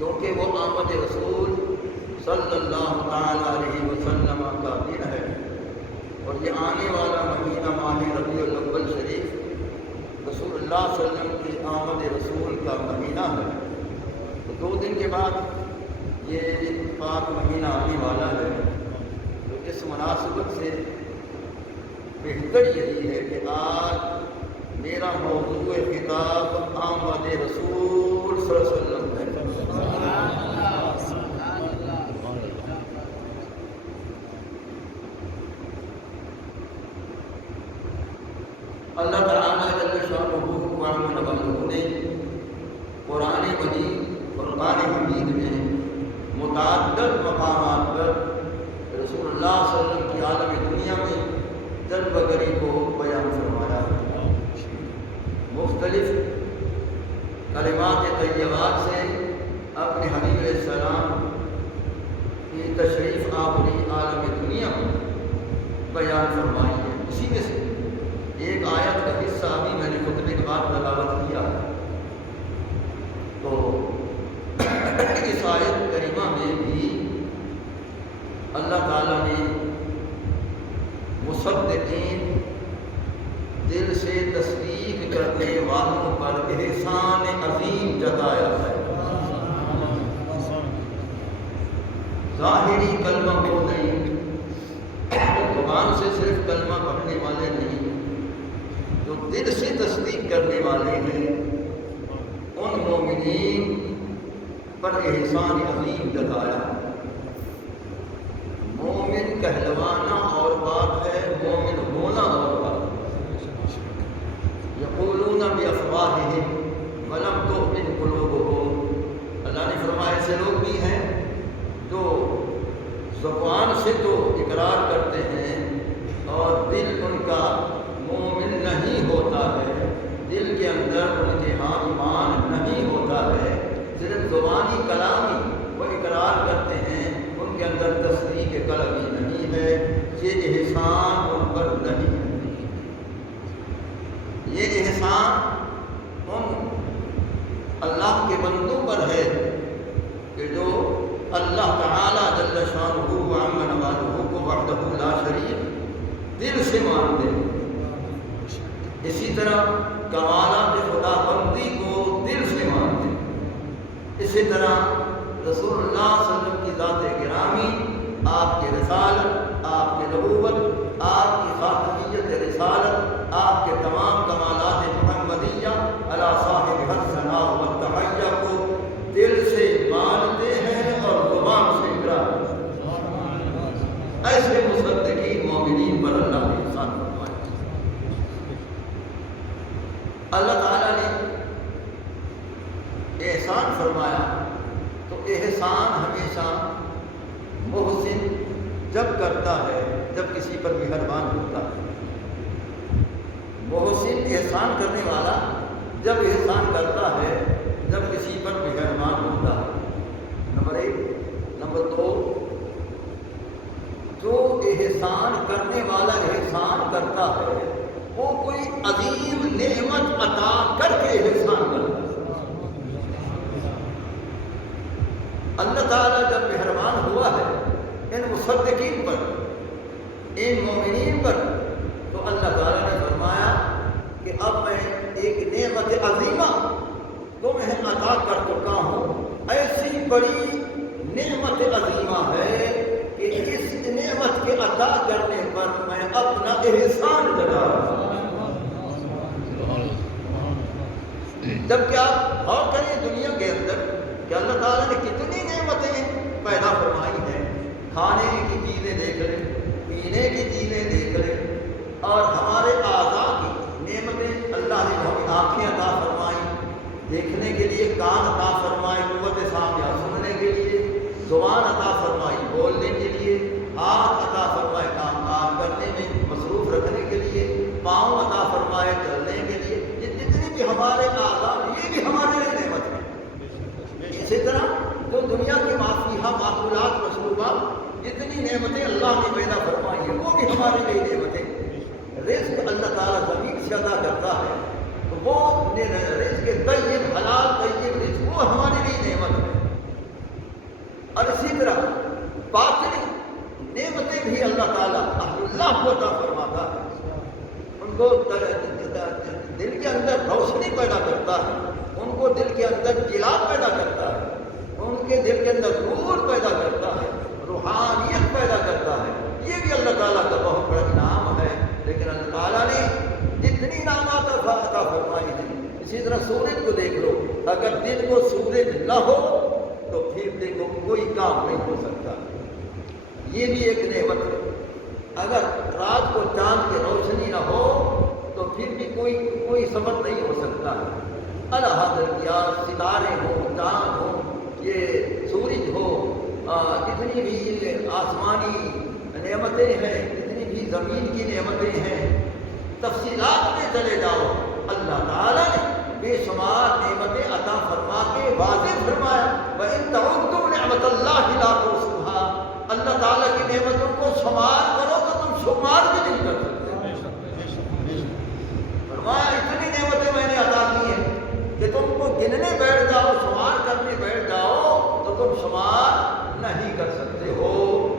کیونکہ وہ آمد رسول صلی اللہ تعالیٰ علیہ وسلم کا دن ہے، اور یہ آنے والا مہینہ ماہ ربیع الاول شریف رسول اللہ صلی اللہ علیہ وسلم کی آمد رسول کا مہینہ ہے۔ تو 2 دن کے بعد یہ پاک مہینہ آنے والا ہے، تو اس مناسبت سے بہتر یہی ہے کہ آج میرا موضوع خطاب آمد رسول صلی اللہ علیہ وسلم ہے۔ اللہ تعالیٰ جل شانہ نے قرآن مجید فرقان حمید میں متعدد مقامات پر رسول اللہ صلی اللہ علیہ وسلم کی عالم دنیا میں جلوہ گری کو بیان فرمایا ہے۔ مختلف کلمات طیبات سے اپنے حبیب علیہ السلام کی تشریف آوری عالم دنیا میں بیان فرمائی ہے۔ اسی میں سے ایک آیت کا حصہ ابھی میں نے خطبے کے بعد تلاوت کیا ہے، تو اس آیت کریمہ میں بھی اللہ تعالیٰ نے مصدقین دل سے تصدیق کرنے والوں پر احسان عظیم جتایا ہے۔ ظاہری کلمہ کو نہیں، زبان سے صرف کلمہ پڑھنے والے نہیں، جو دل سے تصدیق کرنے والے ہیں ان مومنین پر احسان عظیم جتایا۔ مومن کہلوانا اور بات ہے، مومن ہونا اور بات۔ یقولون بافواہہم ولم تؤمن قلوبہم، اللہ نے فرمایا ایسے لوگ بھی ہیں جو زبان سے تو اقرار کرتے ہیں اور دل ان کا مومن نہیں ہوتا ہے، دل کے اندر یہ احسان ان پر نہیں ہے۔ یہ احسان ان اللہ کے بندوں پر ہے کہ جو اللہ تعالیٰ جل شانہ و عم نوالہ کو وحدہ لا شریک دل سے مانتے ہیں۔ اسی طرح کمالات خدا بندی کو دل سے مانتے ہیں۔ اسی طرح رسول اللہ صلی اللہ علیہ وسلم کی ذات گرامی، آپ کی رسالت، آپ کی نبوت، آپ کی خاتمیت رسالت، آپ کے تمام کمالات محمدیہ علی صاحب الثناء والتحیہ کو دل سے مانتے ہیں اور زبان سے اقرار کرتے ہیں۔ ایسے مصدقین مومنین پر اللہ نے احسان فرمایا۔ اللہ تعالیٰ نے احسان فرمایا تو احسان ہمیشہ محسن جب کرتا ہے، جب کسی پر مہربان ہوتا ہے۔ محسن احسان کرنے والا جب احسان کرتا ہے، جب کسی پر مہربان ہوتا ہے۔ نمبر 1۔ نمبر 2، جو احسان کرنے والا احسان کرتا ہے وہ کوئی عظیم نعمت عطا کر کے احسان کرتا ہے۔ اللہ تعالیٰ جب مہربان ہوا ہے ان مصدقین پر، ان مومنین پر، تو اللہ تعالیٰ نے فرمایا کہ اب میں ایک نعمت عظیمہ تمہیں عطا کر چکا ہوں۔ ایسی بڑی نعمت عظیمہ ہے کہ اس نعمت کے عطا کرنے پر میں اپنا احسان جتا رہا ہوں۔ جبکہ آپ غور کریں دنیا کے اندر کہ اللہ تعالیٰ نے کتنی نعمتیں پیدا فرمائی ہیں۔ کھانے کی چیزیں دیکھ لیں، پینے کی چیزیں دیکھ لیں، اور ہمارے اعضاء کی نعمتیں اللہ نے ہمیں آنکھیں عطا فرمائی، دیکھنے کے لیے کان عطا فرمائے، قوت سامعہ سننے کے لیے، زبان عطا فرمائی بولنے کے لیے، ہاتھ عطا فرمائے کام کاج کرنے میں مصروف رکھنے کے لیے، پاؤں عطا فرمائے چلنے کے لیے۔ یہ جتنی بھی ہمارے اعضاء یہ بھی ہمارے لیے نعمت ہے۔ اسی طرح جو دنیا کے مافیہ معقولات مشروبات جتنی نعمتیں اللہ نے پیدا فرمائی ہیں وہ بھی ہمارے لیے نعمتیں۔ رزق اللہ تعالیٰ زمین سے عطا کرتا ہے تو وہ رزق طیب حلال طیب رزق وہ ہمارے لیے نعمت ہے۔ اور اسی طرح باطنی نعمتیں بھی اللہ تعالیٰ اہل اللہ کو عطا فرماتا ہے۔ ان کو دل کے اندر روشنی پیدا کرتا ہے، ان کو دل کے اندر جلا پیدا کرتا ہے، ان کے دل کے اندر نور پیدا کرتا ہے، روحانیت پیدا کرتا ہے۔ یہ بھی اللہ تعالیٰ کا بہت بڑا انعام ہے۔ لیکن اللہ تعالیٰ نے جتنی انعامات عطا فرمائی ہیں، اسی طرح سورج کو دیکھ لو، اگر دن کو سورج نہ ہو تو پھر دیکھو کوئی کام نہیں ہو سکتا۔ یہ بھی ایک نعمت ہے۔ اگر رات کو چاند کی روشنی نہ ہو تو پھر بھی کوئی سفر نہیں ہو سکتا ہے۔ اللہ حاضر کیا ستارے ہوں، چاند ہو، یہ سورج ہو، جتنی بھی آسمانی نعمتیں ہیں، جتنی بھی زمین کی نعمتیں ہیں، تفصیلات میں چلے جاؤ، اللہ تعالیٰ نے بے شمار نعمتیں عطا فرما کے واضح فرمایا وَإِن تَعُدُّوا نِعْمَتَ اللَّهِ لَا تُحْصُوهَا۔ اللہ تعالیٰ کی نعمتوں کو شمار کرو تو تم شمار بھی نہیں کر سکتے۔ فرمایا اتنی نعمتیں میں نے عطا کی ہیں کہ تم کو گننے بیٹھ جاؤ، شمار کرنے بیٹھ جاؤ تو تم شمار نہیں کر سکتے ہو۔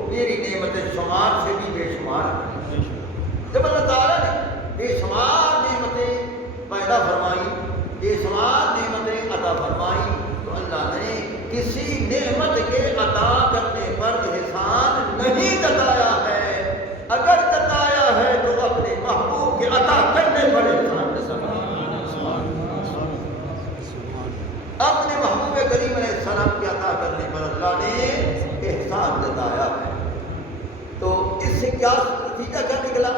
میری نعمتیں شمار سے بھی بے شمار ہیں۔ جب اللہ تعالیٰ نے بے شمار نعمتیں پیدا فرمائی، بے شمار نعمتیں عطا فرمائی، تو اللہ نے کسی نعمت کے عطا کرنے پر احسان نہیں جتایا ہے۔ اگر جتایا ہے تو اپنے محبوب کے عطا کرنے پر احسان جتایا۔ اپنے محبوب کریم علیہ السلام کے عطا کرنے پر اللہ نے احسان جتایا ہے۔ تو اس سے کیا نتیجہ کیا نکلا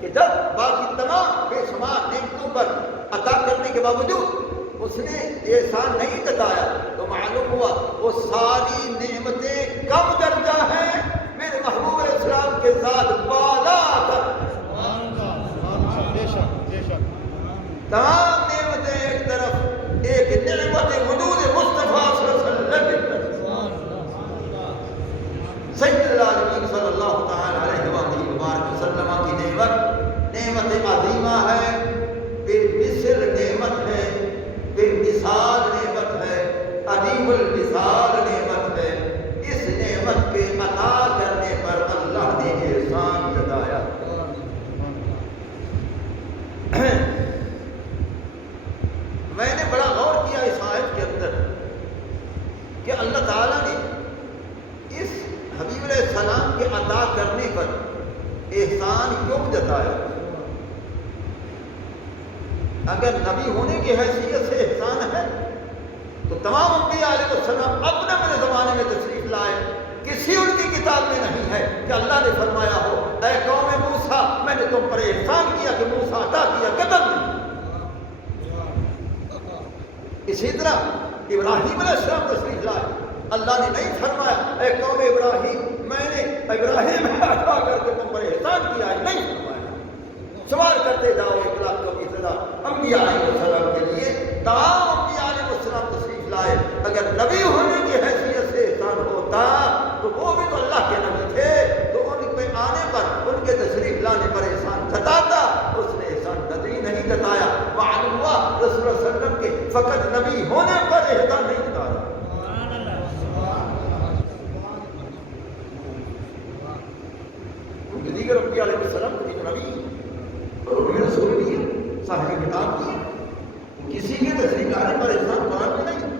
کہ جب باقی تمام بے شمار نعمتوں پر عطا کرنے کے باوجود اس نے احسان نہیں جتایا تو معلوم ہوا وہ ساری نعمتیں کم درجہ ہیں میرے محبوب علیہ السلام کے ساتھ بالا تر۔ تمام نعمتیں ایک طرف، ایک نعمت وجود مصطفیٰ صلی اللہ علیہ وسلم کی طرف، سید العالمین صلی اللہ تعالی علیہ وآلہ احسان کیوں جتایا؟ اگر نبی ہونے کی حیثیت سے احسان ہے تو تمام انبیاء علیہ السلام اپنے اپنے زمانے میں تشریف لائے. کسی ان کی کتاب میں نہیں ہے کہ اللہ نے فرمایا ہو اے قوم موسیٰ میں نے تم پر احسان کیا کہ موسیٰ عطا کیا، قدم نہیں. اسی طرح ابراہیم علیہ السلام تشریف لائے، اللہ نے نہیں فرمایا اے قوم ابراہیم میں نے ابراہیم عطا کر کے تم پر احسان کیا ہے، نہیں فرمایا. سوال کرتے جاؤ 1,24,000 انبیاء علیہ السلام کے لیے تمام انبیاء علیہ السلام تشریف لائے. اگر نبی ہونے کی حیثیت سے احسان ہوتا تو وہ بھی تو اللہ کے نبی تھے، تو ان پہ آنے پر ان کے تشریف لانے پر احسان جتاتا. اس نے احسان نہیں جتایا. معلوم ہوا رسول اللہ صلی اللہ علیہ وسلم کے فقط نبی ہونے پر احسان نہیں جتایا. ان دیگر انبیاء علیہ السلام ایک نبی اور انہیں رسول بھی ہے، صاحب کتاب بھی ہے، کسی کے تشریف لانے پر احسان قرآن میں نہیں.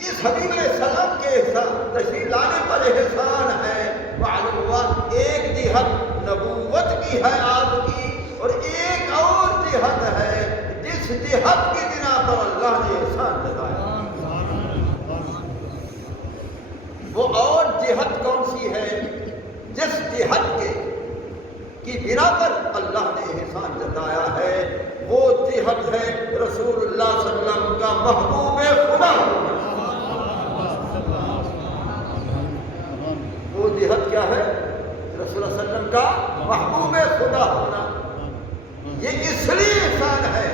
اس حبیب علیہ السلام کے احسان تشریف لانے پر احسان ہے. معلوم ہوا ایک جہت نبوت کی ہے آپ کی، اور ایک اور جہت ہے جس جہت کی بنا پر اللہ نے احسان جتایا. وہ اور جہت کون سی ہے؟ جس جہت کی بنا پر اللہ نے احسان جتایا ہے وہ جہت ہے رسول اللہ صلی اللہ علیہ وسلم کا محبوب خدا ہونا. وہ جہت کیا ہے؟ رسول اللہ صلی اللہ علیہ وسلم کا محبوب خدا ہونا. یہ اس لیے احسان ہے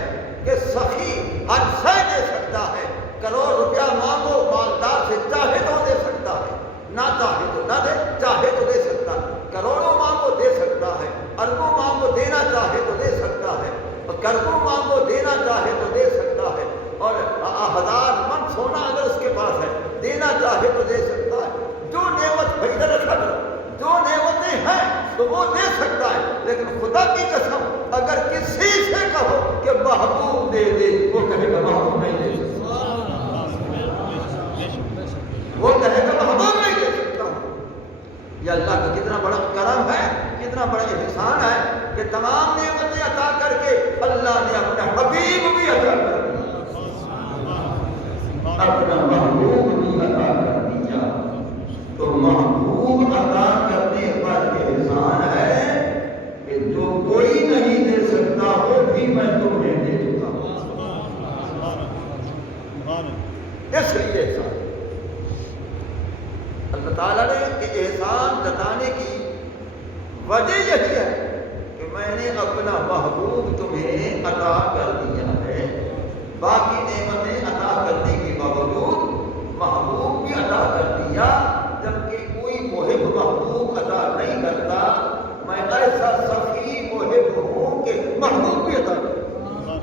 کہ سخی ہر شے دے سکتا ہے. کروڑ روپیہ مانگو مالدار سے چاہے تو دے سکتا ہے، نہ چاہے تو نہ دے، چاہے تو دے سکتا ہے. کروڑوں مانگو دے سکتا ہے، اربوں مانگو دینا چاہے تو دے سکتا ہے، اور کربوں مانگو دینا چاہے تو دے سکتا ہے، اور 1000 من سونا اگر اس کے پاس ہے دینا چاہے تو دے سکتا ہے. جو نعمت بھائی رکھا جو نعمتیں ہیں تو وہ دے سکتا ہے. لیکن خدا کی قسم اگر کسی سے کہو کہ محبوب دے دے، وہ کہے گا محبوب نہیں دے سکتا، وہ کہے گا محبوب نہیں دے سکتا. یہ اللہ کا کتنا بڑا کرم ہے، کتنا بڑا احسان ہے کہ تمام نعمتیں عطا کر کے اللہ نے اپنا حبیب بھی عطا کر دیا، اپنا محبوب بھی عطا کر دیا. تو محبوب عطا کرنے پر احسان ہے کہ جو کوئی نہیں دے سکتا وہ بھی میں تمہیں دے چکا ہوں. اس لیے احسان اللہ تعالیٰ نے احسان جتانے کی وجہ یہی ہے کہ میں نے اپنا محبوب تمہیں عطا کر دیا ہے. باقی نعمتیں عطا کرنے کے باوجود محبوب بھی عطا کر دیا. جبکہ کوئی محب محبوب عطا نہیں کرتا، میں ایسا سخی محب ہوں کہ محبوب بھی عطا کرتا.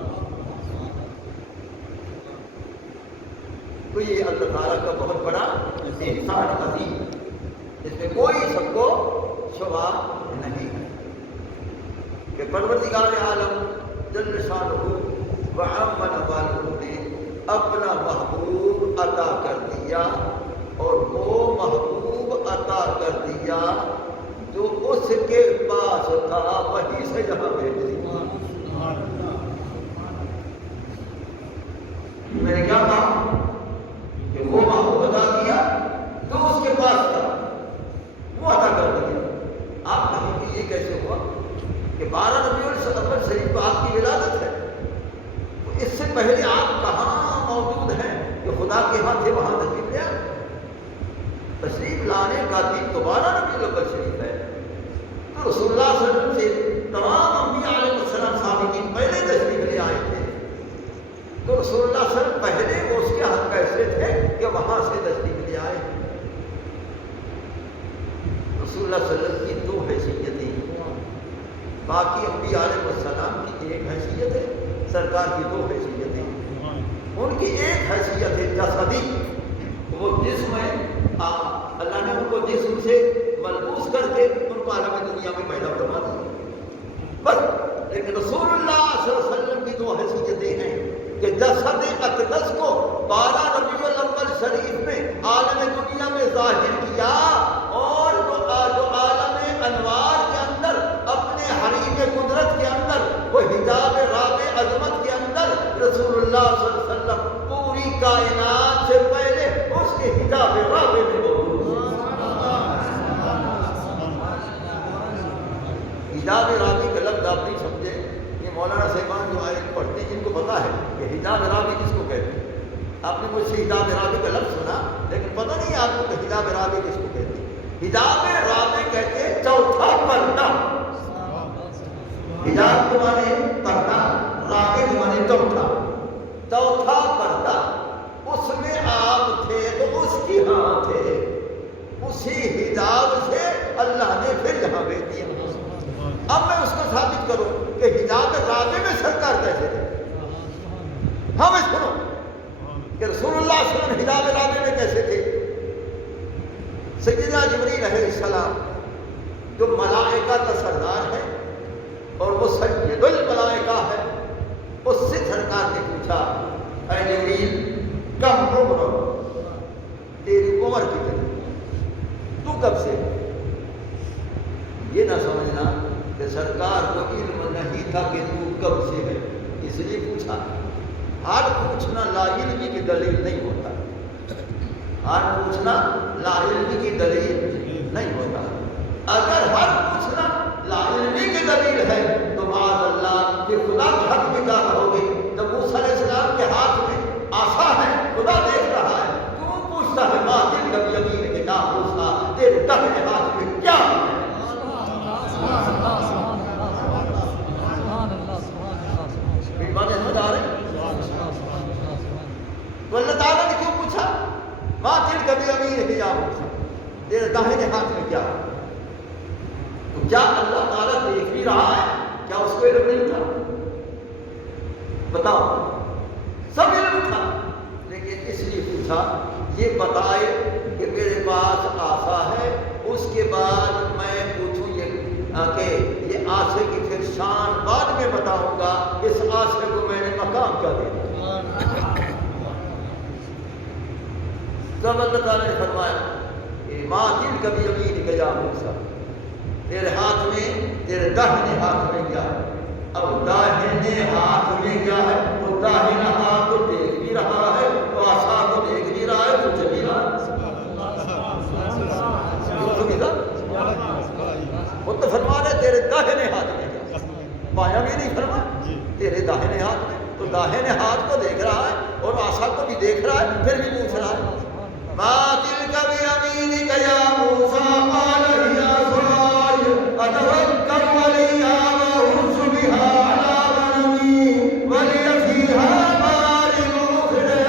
تو یہ اللہ تعالیٰ کا بہت بڑا احسان عظیم، اس میں کوئی سب کو شبہ نہیں ہے کہ پروردگار عالم جل شانہ وعم نوالہ نے اپنا محبوب عطا کر دیا، اور وہ محبوب عطا کر دیا جو اس کے پاس تھا وہیں سے یہاں بھیج دیا. میں نے کیا کہا کہ وہ محبوب عطا کیا جو اس کے پاس تھا وہ عطا کر دیا. آپ کہیں گے یہ کیسے ہوا کہ 12 ربیع الاول شریف کو آپ کی ولادت ہے، تو اس سے پہلے آپ کہاں موجود ہیں کہ خدا کے ہاں تھے وہاں تشریف لے آئے؟ تشریف لانے کا دن تو 12 ربیع الاول شریف ہے. تو رسول اللہ صلی اللہ علیہ وسلم سے تمام انبیاء علیہ السلام سابقین پہلے تشریف لے آئے تھے. تو رسول اللہ صلی اللہ علیہ وسلم پہلے اس کے حق کیسے تھے کہ وہاں سے تشریف لے آئے؟ رسول اللہ صلی اللہ علیہ وسلم کی 2 حیثیتیں، باقی انبیاء علیہ السلام کی 1 حیثیت ہے، سرکار کی 2 حیثیتیں. ان کی ایک حیثیت ہے جسدی، وہ جسم ہے، اللہ نے ان کو جسم سے ملبوس کر کے ان کو عالم دنیا میں پیدا کروا دیا بس. لیکن رسول اللہ صلی اللہ علیہ وسلم کی 2 حیثیتیں ہیں کہ جسد اقدس کو 12 ربیع الاول شریف میں عالم دنیا میں ظاہر کیا، اور جو عالم انوار کے اندر قدرت کے اندر، وہ حجاب رابع عظمت کے اندر رسول اللہ صلی اللہ علیہ وسلم پوری کائنات سے پہلے اس کے حجاب رابع میں موجود ہے۔ حجاب رابع کا لفظ آپ نہیں سمجھے، یہ مولانا صاحبان جو آیت پڑھتے ہیں جن کو پتا ہے کہ حجاب رابع کس کو کہتے ہیں۔ آپ نے مجھ سے حجاب رابع کا لفظ سنا لیکن پتہ نہیں آپ کو کہ حجاب رابع کس کو کہتے ہیں۔ حجاب رابع کہتے ہیں چوتھا پردہ۔ حجاب کے معنی پردہ، رابع کے معنی چوتھا پردہ۔ اس میں آپ تھے تو اس کی ہاں تھے، اسی حجاب سے اللہ نے پھر یہاں بھیج دیا۔ اب میں اس کو ثابت کروں کہ حجاب رابع میں سرکار کیسے تھے۔ ہمیں سنو کہ رسول اللہ صلی اللہ علیہ وسلم حجاب رابع میں کیسے تھے۔ سیدنا جبریل علیہ السلام جو ملائکہ کا سردار ہے اور وہ سید الملائکہ ہے، اس سے سرکار نے پوچھا اے جبریل کم عمر، تیری عمر کتنی، تو کب سے؟ یہ نہ سمجھنا کہ سرکار کو علم نہیں تھا کہ تو کب سے ہے، اس لیے پوچھا۔ ہر پوچھنا لا علمی کی دلیل نہیں ہوتا، ہر پوچھنا لا علمی کی دلیل نہیں ہوتا۔ اگر ہر پوچھنا لا علمی کی دلیل ہے تو معاذ اللہ کہ خدا کے حق میں کیا کہو گے؟ جب موسیٰ علیہ السلام کے ہاتھ میں عصا ہے، خدا دیکھ رہا ہے، کیوں پوچھتا ہے ماں دل کا یمین کے کیا پوچھا تیرے داہنے ہاتھ میں کیا ہے؟ میری باتیں سمجھ آ رہی؟ تو اللہ تعالیٰ نے کیوں پوچھا ماں دل کا یمین کے کیا پوچھا تیرے داہنے ہاتھ میں کیا ہے؟ تو کیا اللہ تعالیٰ دیکھ بھی رہا ہے؟ کیا اس کو علم نہیں تھا؟ بتاؤ، سب علم تھا لیکن اس لیے پوچھا یہ بتائے کہ میرے پاس عصا ہے، اس کے بعد میں پوچھوں یہ کہ یہ عصے کی پھر شان بعد میں بتاؤں گا، اس عصے کو میں نے مقام کیا دیا۔ تب اللہ تعالیٰ نے فرمایا کہ ماں دل کبھی یمین کا یا موسیٰ، تیرے ہاتھ میں، تیرے داہنے ہاتھ میں کیا ہے؟ اب داہنے ہاتھ میں کیا ہے؟ تو داہنا ہاتھ تو دیکھ بھی رہا ہے، تو عصا کو دیکھ بھی رہا ہے، تو چل بھی رہا ہے۔ وہ تو فرما رہے تیرے داہنے ہاتھ میں کیا؟ بایاں بھی نہیں فرما، تیرے داہنے ہاتھ میں، تو داہنے ہاتھ کو دیکھ رہا ہے اور عصا کو بھی دیکھ رہا ہے، پھر بھی پوچھ رہا ہے ما تلک بیمینک یا موسیٰ قال ہی عصای اتوکل علیہا وأحث بها علی غنمی ولی فیہا مآرب أخرى۔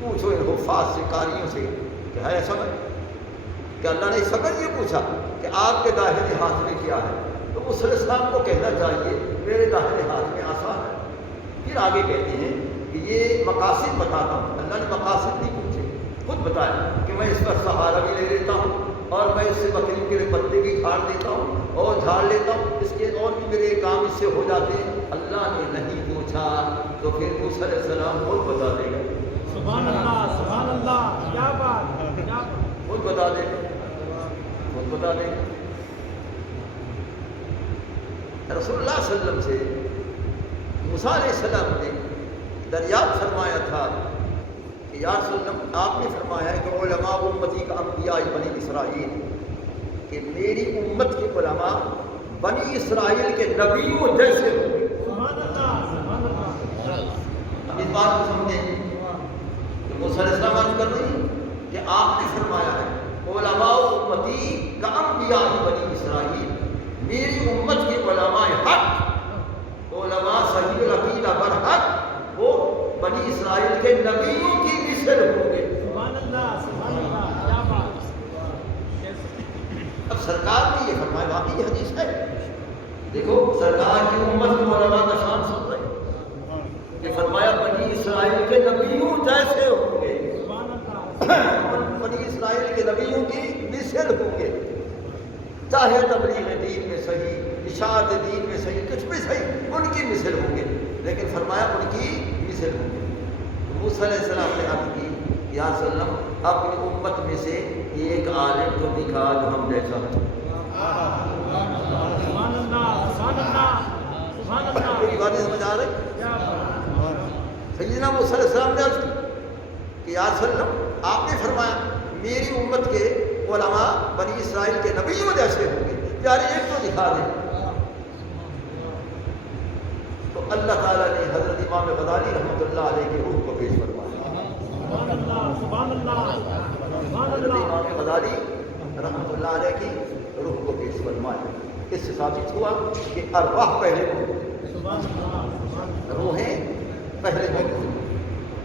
پوچھو ان حفاظ سے قاریوں سے کہ ہے سمجھ کہ اللہ نے سمجھ یہ پوچھا کہ آپ کے داہنے ہاتھ میں کیا ہے، تو اس السلام کو کہنا چاہیے میرے داہنے ہاتھ میں عصا ہے۔ پھر آگے کہتے ہیں کہ یہ مقاصد بتاتا ہوں، اللہ نے مقاصد نہیں پوچھے، خود بتایا کہ میں اس پر سہارا بھی لے لیتا ہوں اور میں اس سے بکری کے لیے پتے بھی کھاڑ دیتا ہوں اور جھاڑ لیتا ہوں، اس کے اور بھی میرے کام اس سے ہو جاتے ہیں۔ اللہ نے نہیں پوچھا تو پھر موسیٰ علیہ السلام خود بتا دے گا۔ سبحان اللہ، سبحان اللہ، کیا بات، کیا بات، خود بتا دے گا، خود بتا دے گا۔ رسول اللہ صلی اللہ علیہ وسلم سے موسیٰ علیہ السلام نے دریافت فرمایا تھا کہ یا رسول اللہ آپ نے فرمایا ہے کہ علماء امتی کا انبیاء بنی اسرائیل، کہ میری امت کے علماء بنی اسرائیل کے نبیوں جیسے ہوں گے۔ سبحان اللہ، سبحان اللہ۔ اب اس بات کو سمجھیں کہ موسیٰ علیہ السلام عرض کر رہی ہیں کہ آپ نے فرمایا ہے علماء امتی کا انبیاء بنی اسرائیل، میری امت کے علماء حق، علماء صحیح العقیدہ برحق، وہ بنی اسرائیل کے نبیوں کی مثل ہوں گے۔ سبحان اللہ، سبحان اللہ، کیا بات۔ اب سرکار نے یہ فرمایا، واقعی یہ حدیث ہے، دیکھو سرکار کی امت کے علماء کا شان سن رہے ہیں کہ فرمایا بنی اسرائیل کے نبیوں جیسے ہوں گے، سبحان اللہ، بنی اسرائیل کے نبیوں کی مثل ہوں گے، چاہے تبلیغ دین میں صحیح، اشاعت دین میں صحیح، کچھ بھی صحیح، ان کی مثل ہوں گے، لیکن فرمایا ان کی مثل ہوں گے۔ موسیٰ علیہ السلام نے عرض کی یا رسول اللہ اپنی امت میں سے ایک عالم کو دکھا جو ہم جیسا ہے. سبحان اللہ سبحان اللہ سبحان اللہ. میری باتیں سمجھ آ رہی؟ کیا بات. سیدنا موسیٰ علیہ السلام نے عرض کی کہ یا رسول اللہ آپ نے فرمایا میری امت کے علماء بنی اسرائیل کے نبیوں جیسے ہوں گے، پیارے ایک تو دکھا دیں. تو اللہ تعالیٰ نے حضرت امام غزالی رحمۃ اللہ علیہ کی روح کو پیش فرمایا. سبحان اللہ سبحان اللہ سبحان حضرت اللہ. امام غزالی رحمۃ اللہ علیہ کی روح کو پیش فرمایا. اس سے ثابت ہوا کہ ارواح پہلے موجود ہیں، سبحان اللہ سبحان اللہ. روحیں پہلے موجود ہیں.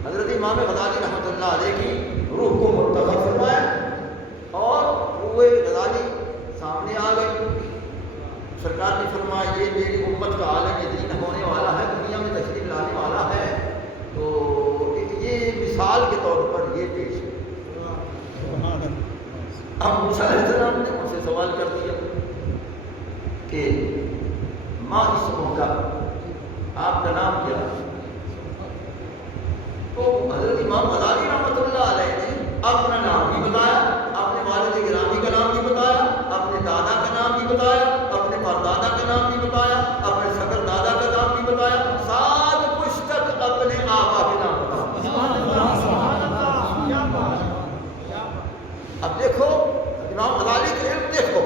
حضرت امام غزالی رحمۃ اللہ علیہ کی روح کو منتخب فرمایا اور روح غزالی سامنے آ گئی. سرکار نے فرمایا یہ میری امت کا عالم دین ہونے والا ہے، دنیا میں تشریف لانے والا ہے. تو یہ مثال کے طور پر یہ پیش ہے. اب موسیٰ علیہ السلام نے ان سے سوال کر دیا کہ ماں اسمہ کا، آپ کا نام کیا ہے؟ تو حضرت امام غزالی رحمۃ اللہ علیہ نے اپنا نام بھی بتایا، اپنے والد گرامی کا نام بھی بتایا، اپنے دادا کا نام بھی بتایا، اپنے پردادا کا نام بھی بتایا، اپنے سکر دادا کا نام بھی بتایا، 7 پشتک اپنے آبا کے نام بتایا. سبحان اللہ سبحان اللہ. کیا بات کیا بات. اب دیکھو امام غزالی کا علم دیکھو،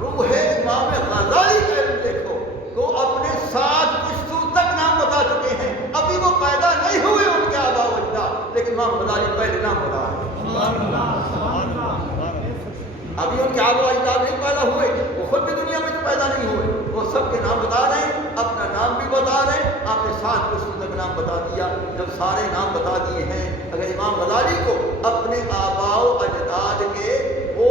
روح امام غزالی کا علم دیکھو، وہ اپنے 7 پشتوں تک نام بتا چکے ہیں. ابھی وہ پیدا نہیں ہوئے ان کے آبا و اجداد، لیکن امام غزالی پہلے نام بتا رہے ہیں. سبحان اللہ سبحان اللہ. ابھی ان کے آبا و اجداد نہیں پیدا ہوئے، وہ خود بھی دنیا میں تو پیدا نہیں ہوئے، وہ سب کے نام بتا رہے ہیں، اپنا نام بھی بتا رہے ہیں. آپ نے 7 پشتوں تک نام بتا دیا. جب سارے نام بتا دیے ہیں، اگر امام غزالی کو اپنے آبا و اجداد کے وہ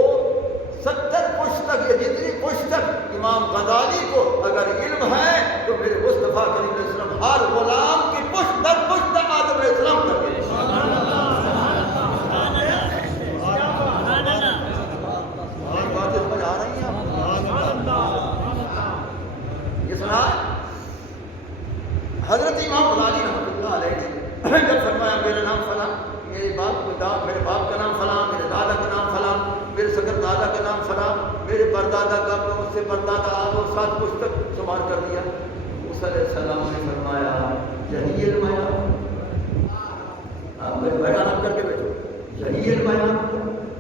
70 پشتک یا جتنی پشتک امام غزالی کو اگر علم ہے، تو میرے مصطفیٰ کریم علیہ السلام ہر غلام کی پشت در پشت تک آدم علیہ السلام تک ہے. سبحان اللہ سبحان اللہ. میری باتیں سمجھ آ رہی ہیں آپ کو؟ سبحان اللہ سبحان اللہ. یہ سنا ہے؟ حضرت امام غزالی رحمۃ اللہ علیہ نے جب فرمایا میرا نام فلاں، میرے باپ کا نام فلاں، میرے دادا کا نام فلاں، میرے سکر دادا کا نام فلاں، میرے پردادا کا، اس سے پردادا آدھو 7 پشتک شمار کر دیا. موسیٰ علیہ السلام نے فرمایا یہی علم ہے آپ بیان کر کے بیٹھو، یہی علم ہے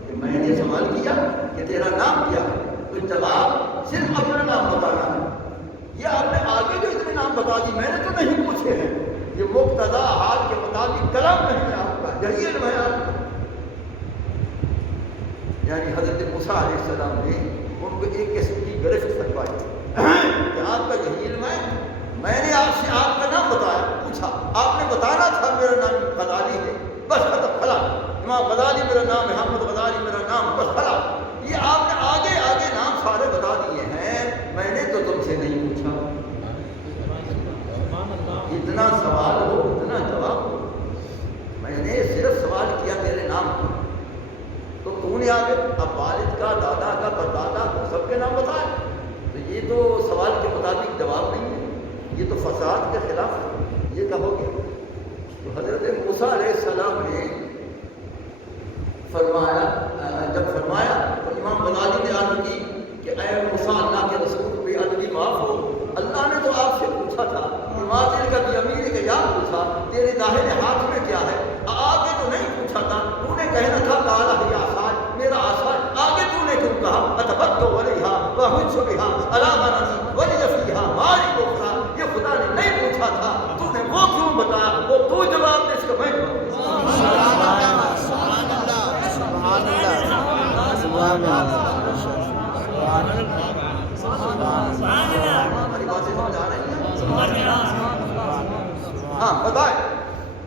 کہ میں نے سوال کیا کہ تیرا نام کیا ہے، تو جواب صرف اپنا نام بتانا ہے. یہ آپ نے آگے جو اتنے نام بتا دی، میں نے تو نہیں پوچھے ہیں. یہ مقتضا حال کے مطابق کلام نہیں ہے آپ کا، یہی علم ہے آپ کا. یعنی حضرت موسیٰ علیہ السلام نے ان کو ایک قسم کی گرفت فرمائی کہ آپ کا یہی علم ہے. میں نے آپ سے آپ کا نام بتایا، پوچھا، آپ نے بتانا تھا میرا نام غزالی ہے، بس ختم، فلاں امام غزالی میرا نام ہے، احمد غزالی میرا نام، بس فلاں. یہ آپ نے آگے آگے نام سارے بتا دیے ہیں، میں نے تو تم سے نہیں پوچھا. اتنا سوال ہو اتنا جواب ہو. میں نے صرف سوال کیا تیرے نام کو، تو تو نے آگے اب والد کا، دادا کا، پردادا کو سب کے نام بتائے. تو یہ تو سوال کے مطابق جواب نہیں ہے، یہ تو فساد کے خلاف ہے. یہ کہو گے تو حضرت موسیٰ علیہ السلام نے فرمایا، جب فرمایا تو امام غزالی نے عرض کی کہ اے موسیٰ اللہ کے رسول بے ادبی معاف ہو، اللہ نے تو آپ سے پوچھا تھا ماضر کا بھی امیر کا یا پوچھا تیرے داہنے ہاتھ میں کیا ہے، آگے تو نہیں پوچھا تھا. تو نے کہنا تھا کالا ہی آسان میرا آسان، آگے تو نے کیوں کہا اتبتو ولیہا وحج بہا علامانی ولی فیہا ماری بخرا. یہ خدا نے نہیں پوچھا تھا، تو نے وہ کیوں بتایا، وہ تو جواب دے، اس کا میں جواب دے. ہماری باتیں سمجھ آ رہی ہیں؟ ہاں بتائیں.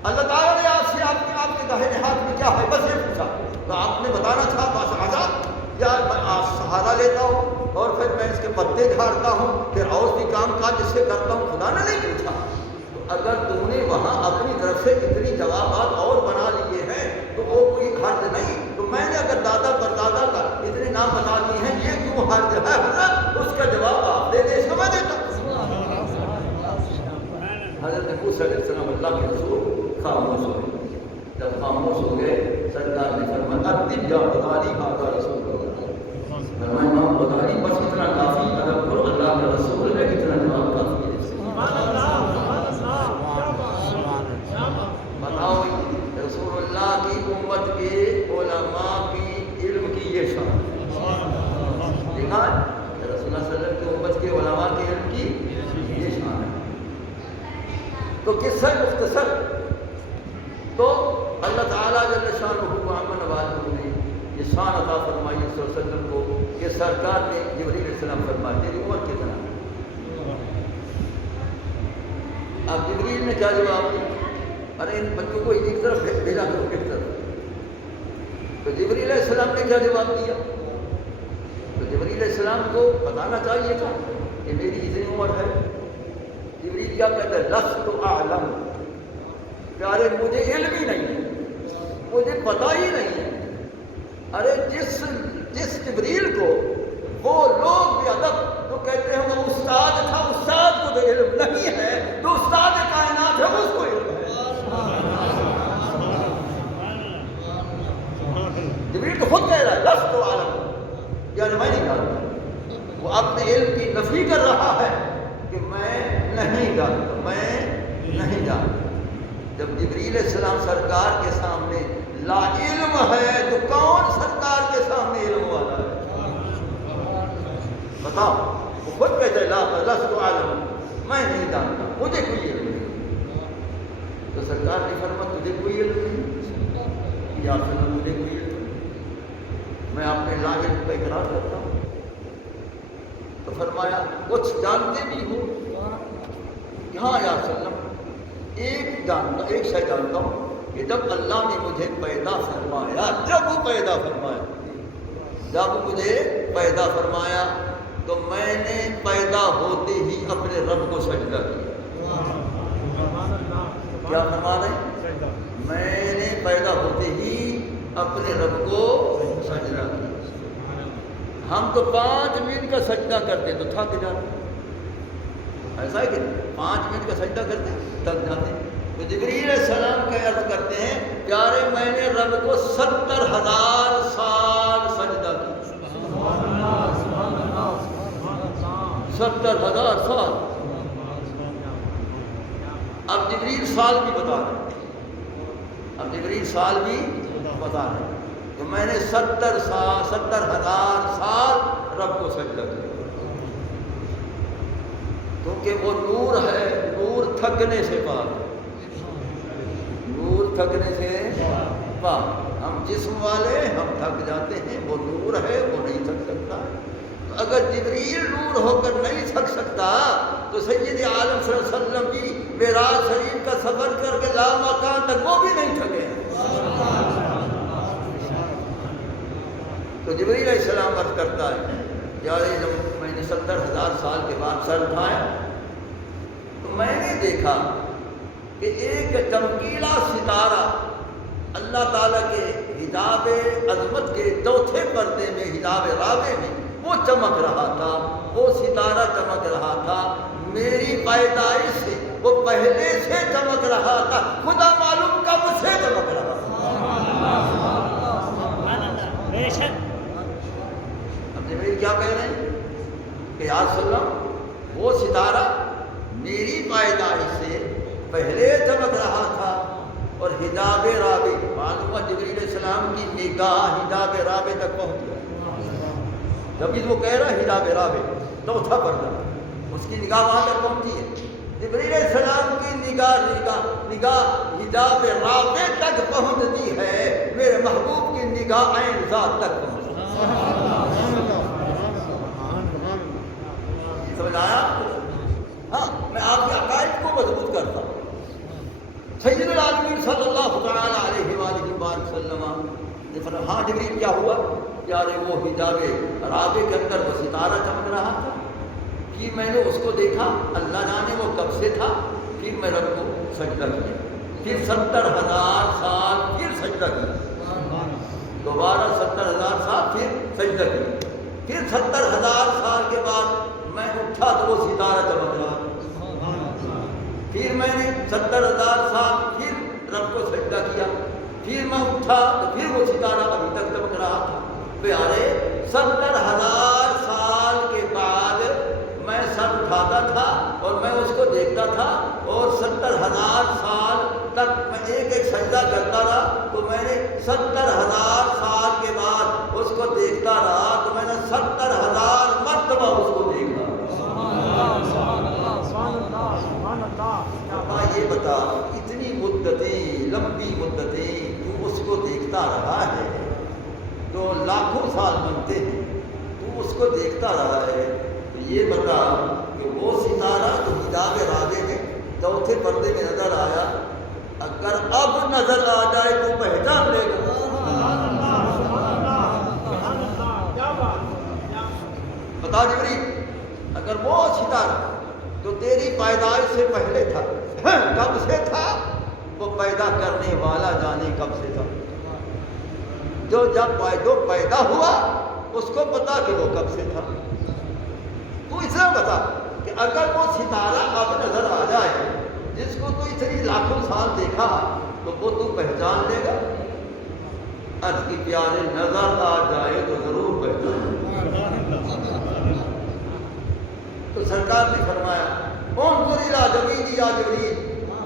اللہ تعالیٰ نے آپ سے آپ کے داہنے ہاتھ میں کیا ہے، بس یہ پوچھا. تو آپ نے بتانا تھا بس آزاد یا میں سہارا لیتا ہوں اور پھر میں اس کے پتے جھاڑتا ہوں، پھر اور بھی کام کاج جس سے کرتا ہوں. خدا نے نہیں پوچھا. تو اگر تم نے وہاں اپنی طرف سے اتنی جوابات اور بنا لیے ہیں تو وہ کوئی حرج نہیں. تو میں نے اگر دادا پردادا کا اتنے نام بتا دیے ہیں، یہ کیوں حرج ہے حضرت؟ اس کا جواب آپ دے دے، سمجھ دیتا. حضرت موسیٰ علیہ السلام اللہ کے رسول خاموش ہوئے. جب خاموش ہو گئے سرکار نے فرمایا ادب یا بغالی آقا رسول اللہ، فرمایا امام بغالی بس اتنا کافی، ادب کرو، اللہ کا رسول ہے، اتنا جواب کافی ہے۔ سبحان اللہ، سبحان اللہ، کیا بات، کیا بات۔ بتاؤ رسول اللہ کی امت کے علماء کی علم کی یہ شان دیکھا، رسول اللہ صلی اللہ علیہ وسلم کی امت کے علماء کے علم کی یہ شان ہے۔ تو قصہ مختصر، تو اللہ تعالیٰ جل شانہ محمد نوازہ نے یہ شان عطا فرمائی صلی اللہ علیہ وسلم کو کہ سرکار نے جبریل علیہ السلام فرمایا تیری عمر کتنا ہے؟ اب جبریل نے کیا جواب دیا؟ ارے ان بچوں کو ایک طرف بھیجا کرو، ایک طرف۔ تو جبریل علیہ السلام نے کیا جواب دیا؟ تو جبریل علیہ السلام کو بتانا چاہیے تھا کہ میری اتنی عمر ہے۔ جبریل کیا کہتا ہے؟ لست اعلم، پیارے مجھے علم ہی نہیں ہے، مجھے پتہ ہی نہیں ہے۔ ارے جس جبریل کو وہ لوگ بھی ادب تو کہتے ہیں وہ استاد تھا، استاد کو تو علم نہیں ہے، تو استاد کائنات ہے اس کو علم ہے۔ جبریل تو خود کہہ رہا ہے لست اعلم، یعنی میں نہیں جانتا، وہ اپنے علم کی نفی کر رہا ہے کہ میں نہیں جانتا، میں نہیں جانتا۔ جب جبریل علیہ السلام سرکار کے سامنے لا علم ہے تو کون سرکار کے سامنے علم والا ہے؟ بتاؤ، وہ خود کہتے ہیں لست اعلم، میں نہیں جانتا، مجھے کوئی علم نہیں۔ تو سرکار نے فرمایا تجھے کوئی علم نہیں؟ یا رسول اللہ مجھے کوئی علم نہیں، میں اپنے لا علم کا اقرار کرتا ہوں۔ تو فرمایا کچھ جانتے بھی ہو؟ کہ ہاں یا رسول اللہ ایک شے جانتا ہوں کہ جب اللہ نے مجھے پیدا فرمایا، جب مجھے پیدا فرمایا تو میں نے پیدا ہوتے ہی اپنے رب کو سجدہ کیا۔ کیا فرما رہے؟ میں نے پیدا ہوتے ہی اپنے رب کو سجدہ کیا۔ ہم تو 5 منٹ کا سجدہ کرتے تو تھک جاتے، ایسا ہے کہ 5 منٹ کا سجدہ کرتے تھک جاتے۔ تو جبریل علیہ السلام کا عرض کرتے ہیں پیارے میں نے رب کو 70,000 سال سجدہ کیا۔ 70,000 سال۔ اب جبریل سال بھی بتا رہے ہیں، کہ میں نے 70,000 سال رب کو سجدہ کیا، کیونکہ وہ نور ہے، نور تھکنے سے پاک، نور تھکنے سے پاک۔ ہم جسم والے ہم تھک جاتے ہیں، وہ نور ہے وہ نہیں تھک سکتا۔ تو اگر جبریل نور ہو کر نہیں تھک سکتا تو سید عالم صلی اللہ علیہ وسلم بھی معراج شریف کا سفر کر کے لامکان تک وہ بھی نہیں تھکے۔ تو جبریل علیہ السلام عرض کرتا ہے یار جب میں نے 70,000 سال کے بعد سر اٹھایا تو میں نے دیکھا کہ ایک چمکیلا ستارہ اللہ تعالیٰ کے حجاب عظمت کے چوتھے پردے میں، حجاب رابع میں وہ چمک رہا تھا، وہ ستارہ چمک رہا تھا میری پیدائش سے، وہ پہلے سے چمک رہا تھا، خدا معلوم کب سے چمک رہا تھا۔ اب جبریل کیا کہہ رہے ہیں کہ یا رسول اللہ وہ ستارہ میری پیدائش سے پہلے چمک رہا تھا، اور حجاب رابع، معلوم ہے جبریل علیہ السلام کی نگاہ حجاب رابع تک پہنچ گئی۔ جب وہ کہہ رہا ہے حجاب رابع، چوتھا پردہ، اس کی نگاہ وہاں تک پہنچی ہے۔ جبریل علیہ السلام کی نگاہ حجاب رابع تک پہنچتی ہے، میرے محبوب کی نگاہ عین ذات تک پہنچتی ہے۔ سمجھ آیا؟ ہاں، میں آپ کے عقائد کو مضبوط کرتا ہوں۔ سید العالمین صلی اللہ تعالیٰ علیہ وآلہ وسلم نے فرمایا ہاں جبریل کیا ہوا؟ یار وہ حجاب رابع کے اندر وہ ستارہ چمک رہا تھا کہ میں نے اس کو دیکھا، اللہ جانے وہ کب سے تھا، پھر میں رب کو سجدہ کیا، پھر 70,000 سال پھر سجدہ کیا، دوبارہ 70,000 سال پھر سجدہ کیا، پھر 70,000 سال کے بعد میں اٹھا تو وہ ستارہ چمک رہا تھا، پھر میں نے 70,000 سال پھر رب کو سجدہ کیا، پھر میں اٹھا تو پھر وہ ستارہ ابھی تک دمک رہا تھا. پیارے 70,000 سال کے بعد میں سر اٹھاتا تھا اور میں اس کو دیکھتا تھا اور 70,000 سال تک میں ایک ایک سجدہ کرتا رہا. تو میں نے 70,000 سال کے بعد اس کو دیکھتا رہا تو میں نے 70,000 مرتبہ اس کو دیکھا. یہ بتا اتنی مدتیں لمبی مدتیں تو اس کو دیکھتا رہا ہے جو لاکھوں سال بنتے ہیں تو اس کو دیکھتا رہا ہے. تو یہ بتا کہ وہ ستارہ جو حجاب رابع میں چوتھے پردے میں نظر آیا اگر اب نظر آ جائے تو پہچان لے گا. بتا جبریل اگر وہ ستارہ جو تیری پیدائش سے پہلے تھا کب سے تھا؟ وہ پیدا کرنے والا جانے کب سے تھا. جو پیدا ہوا اس کو پتا کہ وہ کب سے تھا. تو اس طرح بتا کہ اگر وہ ستارہ اب نظر آ جائے جس کو تو اتنی لاکھوں سال دیکھا تو وہ تو پہچان لے گا. عرض کی پیارے نظر آ جائے تو ضرور پہچان. تو سرکار نے فرمایا انظر الی جبریل یا جبریل،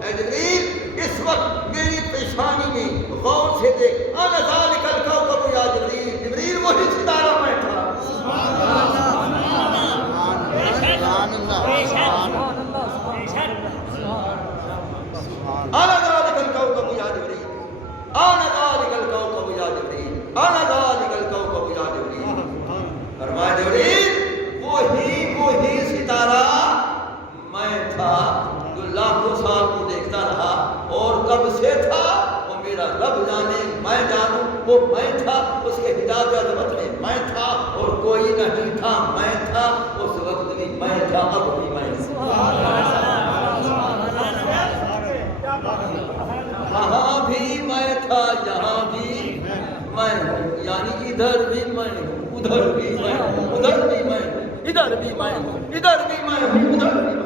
اے جبریل اس وقت میری پیشانی میں غور سے دیکھ. انا ذالک الکوکب یا جبریل، جبریل وہی ستارہ میں تھا. انا ذالک الکوکب یا جبریل، انا ذالک الکوکب یا جبریل، انا ذالک الکوکب یا جبریل. فرمایا جبریل وہی ستارہ میں تھا جو لاکھوں سال کو دیکھتا رہا. اور کب سے تھا وہ میرا رب جانے میں جانوں. وہ میں تھا اس کے حجاب عظمت میں میں تھا اور کوئی نہیں تھا. میں تھا اس وقت بھی میں تھا اب بھی میں وہاں بھی میں تھا یہاں بھی میں ہوں. یعنی ادھر بھی میں ہوں ادھر بھی میں ہوں ادھر بھی میں ہوں ادھر بھی میں ہوں ادھر بھی میں ہوں ادھر بھی میں.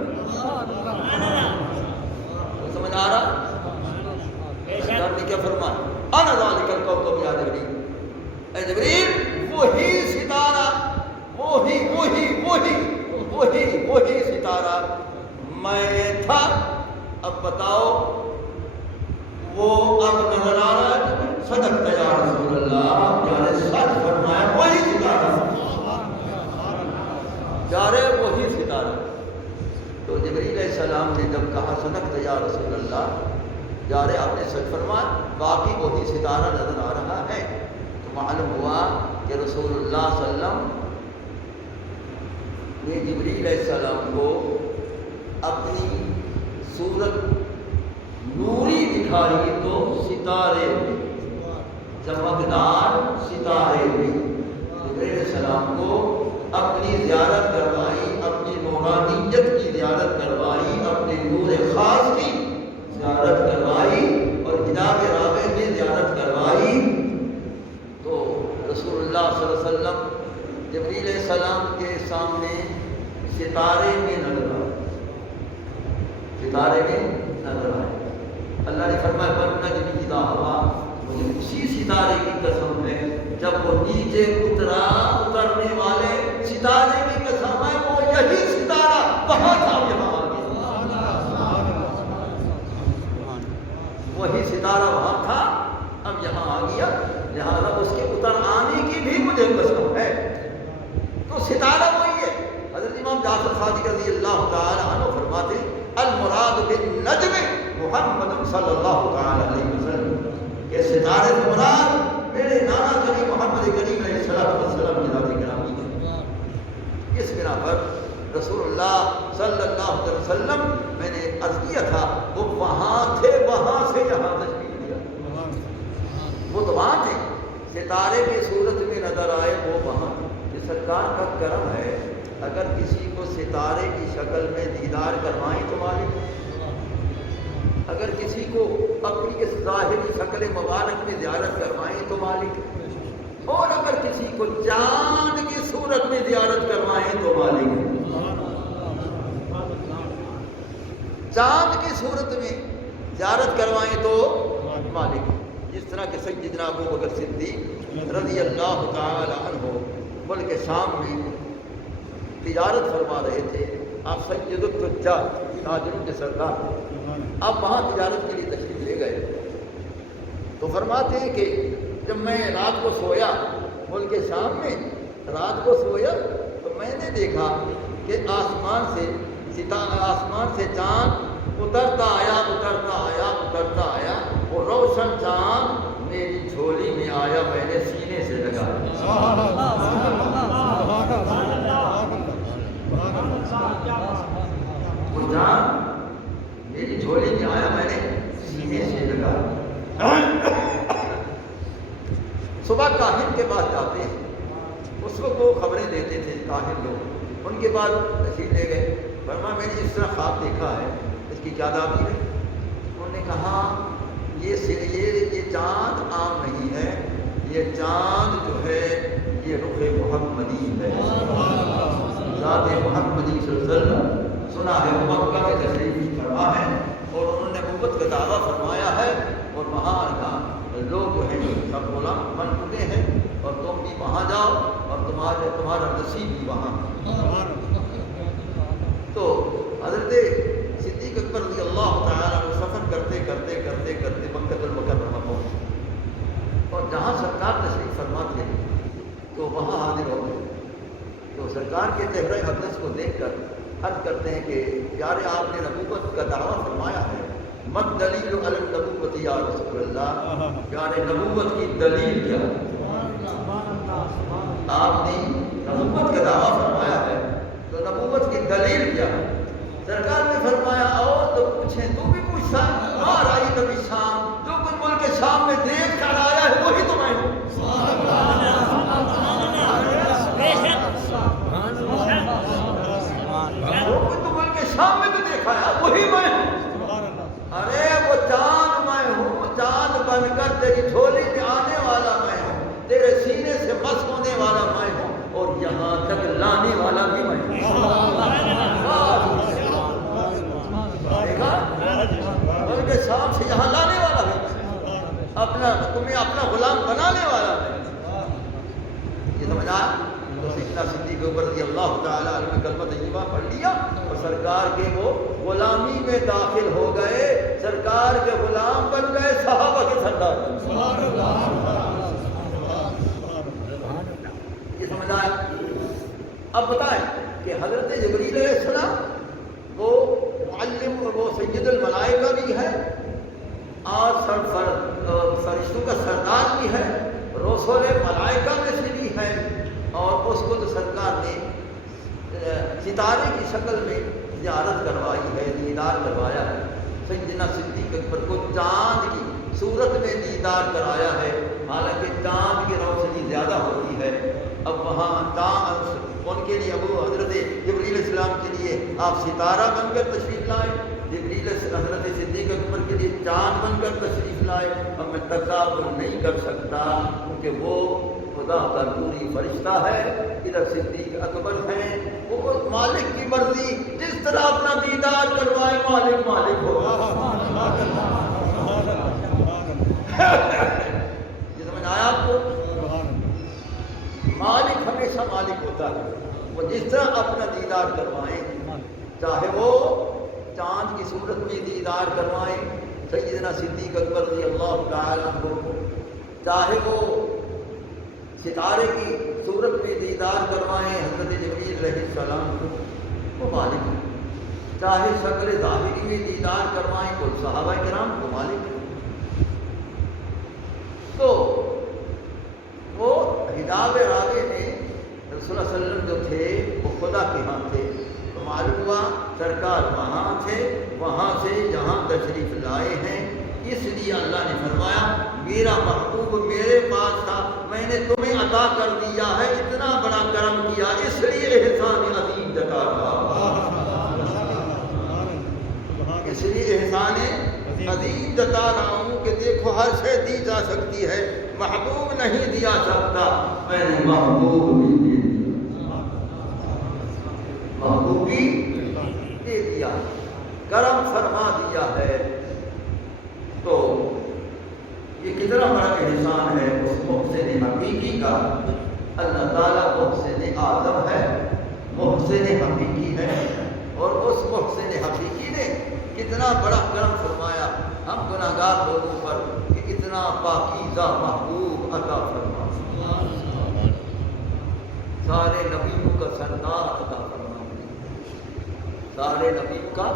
سمجھ آ رہا؟ سرکار نے کیا فرمایا؟ انا ذالک الکوکب یا جبریل، اے جبریل وہی ستارہ وہی ستارہ میں تھا. اب بتاؤ وہ اب نظر آ رہا ہے؟ صدقت یا رسول اللہ، یعنی سچ فرمایا وہی ستارہ جارے وہی ستارہ. تو جبریل علیہ السلام نے جب کہا صدقت یا رسول اللہ، جارے آپ نے سچ فرمایا باقی وہی ستارہ نظر آ رہا ہے. تو معلوم ہوا کہ رسول اللہ صلی اللہ علیہ وسلم نے جبریل علیہ السلام کو اپنی صورت نوری دکھائی تو ستارے چمکدار ستارے بھی. جبریل علیہ السلام کو اپنی زیارت کروائی، اپنی نورانیت کی زیارت کروائی، اپنے نور خاص کی زیارت کروائی اور حجاب رابع میں زیارت کروائی. تو رسول اللہ صلی اللہ علیہ وسلم جبریل علیہ السلام کے سامنے ستارے میں نظر آئے. ستارے میں نظر آئے. اللہ نے فرمایا والنجم اذا ہوا، مجھے اسی ستارے کی قسم ہے جب وہ نیچے اترنے والے ستارے کی قسم ہے وہ یہی ستارہ وہاں تھا یہاں آ گیا. وہی ستارہ وہاں تھا اب یہاں آ گیا. لہذا اس کے اتر آنے کی بھی مجھے قسم ہے. تو ستارہ وہی ہے. حضرت امام جعفر صادق رضی اللہ تعالی عنہ فرماتے المراد بالنجم محمد صلی اللہ تعالی علیہ وسلم، کہ ستارے سے مراد میرے نانا کریم محمد کریم علیہ السلام کی ذات گرامی ہے. اس بنا پر رسول اللہ صلی اللہ علیہ وسلم میں نے عرض کیا تھا وہ وہاں تھے، وہاں سے یہاں تشریف لیا. وہ تو وہاں تھے، ستارے کی صورت میں نظر آئے وہ وہاں. یہ سرکار کا کرم ہے. اگر کسی کو ستارے کی شکل میں دیدار کروائیں تو مالک، اگر کسی کو اپنی اس ظاہری شکل مبارک میں زیارت کروائیں تو مالک، اور اگر کسی کو چاند کی صورت میں زیارت کروائیں تو مالک. چاند کی صورت میں زیارت کروائیں تو مالک. جس طرح کہ سیدنا ابو بکر صدیق رضی اللہ تعالی عنہ ملک شام میں تجارت فرما رہے تھے. آپ سید التجار تاجروں کے سردار آپ وہاں تجارت کے لیے تشریف لے گئے. تو فرماتے ہیں کہ جب میں رات کو سویا ملک شام میں رات کو سویا تو میں نے دیکھا کہ آسمان سے چاند اترتا آیا وہ روشن چاند میری جھولی میں آیا, میں نے سینے سے لگایا. وہ چاند میری جھولی میں آیا, میں نے سینے سے لگایا. صبح کاہن کے پاس جاتے ہیں, اس وقت وہ خبریں دیتے تھے کاہن لوگ. ان کے بعد تشریف لے گئے. فرمایا میں نے اس طرح خواب دیکھا ہے, اس کی کیا تعبیر ہے؟ انہوں نے کہا یہ چاند عام نہیں ہے, یہ چاند جو ہے یہ رخ محمدی ہے, ذات محمدی صلی اللہ علیہ وسلم سنا ہے, مکہ میں تشریف فرما ہے اور انہوں نے نبوت کا دعویٰ فرمایا ہے. اور وہاں لوگ جو ہیں سب غلام بن چکے ہیں اور تم بھی وہاں جاؤ اور تمہارا نصیب بھی وہاں. تو حضرت صدیق اکبر رضی اللہ تعالیٰ عنہ سفر کرتے مکہ المکرمہ پہنچے اور جہاں سرکار تشریف فرما تھے تو وہاں حاضر ہو گئے. تو سرکار کے چہرہ اقدس کو دیکھ کر عرض کرتے ہیں کہ پیارے آپ نے نبوت کا دعویٰ فرمایا ہے, مت دلیل علی النبوت یا رسول اللہ, پیارے نبوت کی دلیل کیا ہے؟ آپ نے نبوت کا دعویٰ فرمایا ہے تو نبوت کی دلیل کیا ہے؟ سرکار نے فرمایا اور تو پوچھیں, تو بھی پوچھتا ماں رائی کبھی شام, جو کچھ ملک شام میں دیکھ کر آیا ہے وہی تو میں ہوں. جو کچھ تو ملک شام میں تو دیکھا ہے وہی میں ہوں. ارے وہ چاند میں ہوں, چاند بن کر تیری جھولی میں آنے والا میں ہوں, تیرے سینے سے مس ہونے والا میں ہوں اور یہاں تک لانے والا بھی میں ہوں. دیکھا, بلکہ شام سے یہاں لانے والا بھی تمہیں اپنا غلام بنانے والا ہے. یہ سمجھ آیا؟ تو سیدنا صدیق اکبر رضی اللہ تعالیٰ عنہ نے کلمہ طیبہ پڑھ لیا اور سرکار کے وہ غلامی میں داخل ہو گئے, سرکار کے غلام بن گئے, صحابہ کے سردار. یہ سمجھ آیا؟ اب بتائیں کہ حضرت جبریل علیہ السلام وہ معلم اور وہ سید الملائکہ بھی ہے اور فرشتوں کا سردار بھی ہے, رسول ملائکہ میں سے بھی ہے, اور اس کو تو سرکار نے ستارے کی شکل میں زیارت کروائی ہے, دیدار کروایا ہے. سیدنا صدیق اکبر کو چاند کی صورت میں دیدار کرایا ہے, حالانکہ چاند کی روشنی زیادہ ہوتی ہے. اب وہاں چاند ان کے لیے ابو حضرت جبریل علیہ السلام کے لیے آپ ستارہ بن کر تشریف لائے, جبریل حضرت صدیق اکبر کے لیے چاند بن کر تشریف لائے. اب میں تکابر نہیں کر سکتا کیونکہ وہ خدا کا نوری فرشتہ ہے, ادھر صدیق اکبر ہیں, وہ مالک کی مرضی جس طرح اپنا دیدار کروائے مالک ہوگا. یہ سمجھ آیا آپ کو؟ مالک ہمیشہ مالک ہوتا ہے, وہ جس طرح اپنا دیدار کروائیں, چاہے وہ چاند کی صورت میں دیدار کروائیں سیدنا صدیق اکبر رضی اللہ تعالیٰ عنہ, چاہے وہ ستارے کی صورت میں دیدار کروائیں حضرت جبریل علیہ السلام کو, وہ مالک ہے. چاہے شکل ظاہری میں دیدار کروائیں کوئی صحابہ کرام کو مالک ہے. تو وہ حجاب رابع میں رسول اللہ صلی اللہ علیہ وسلم جو تھے وہ خدا کے ہاں تھے, تو معلوم ہوا سرکار وہاں تھے, وہاں سے یہاں تشریف لائے ہیں. اس لیے اللہ نے فرمایا میرا محبوب میرے پاس تھا, میں نے تمہیں عطا کر دیا ہے, اتنا بڑا کرم کیا, اس لیے احسان عظیم جتا رہا, اس لیے احسان عظیم جتا رہا ہوں کہ دیکھو ہر شے دی جا سکتی ہے, محبوب نہیں دیا سکتا, میں نے محبوب بھی دے دیا, محبوبی دے دیا, کرم فرما دیا ہے. تو یہ کتنا بڑا احسان ہے اس محسن حقیقی کا. اللہ تعالیٰ محسن اعظم ہے، محسن حقیقی ہے، اور اس محسن حقیقی نے کتنا بڑا کرم فرمایا ہم گناہگار لوگوں پر کہ اتنا پاکیزہ محبوب عطا فرما، سارے نبیوں کا سردار عطا فرما، سارے نبیوں کا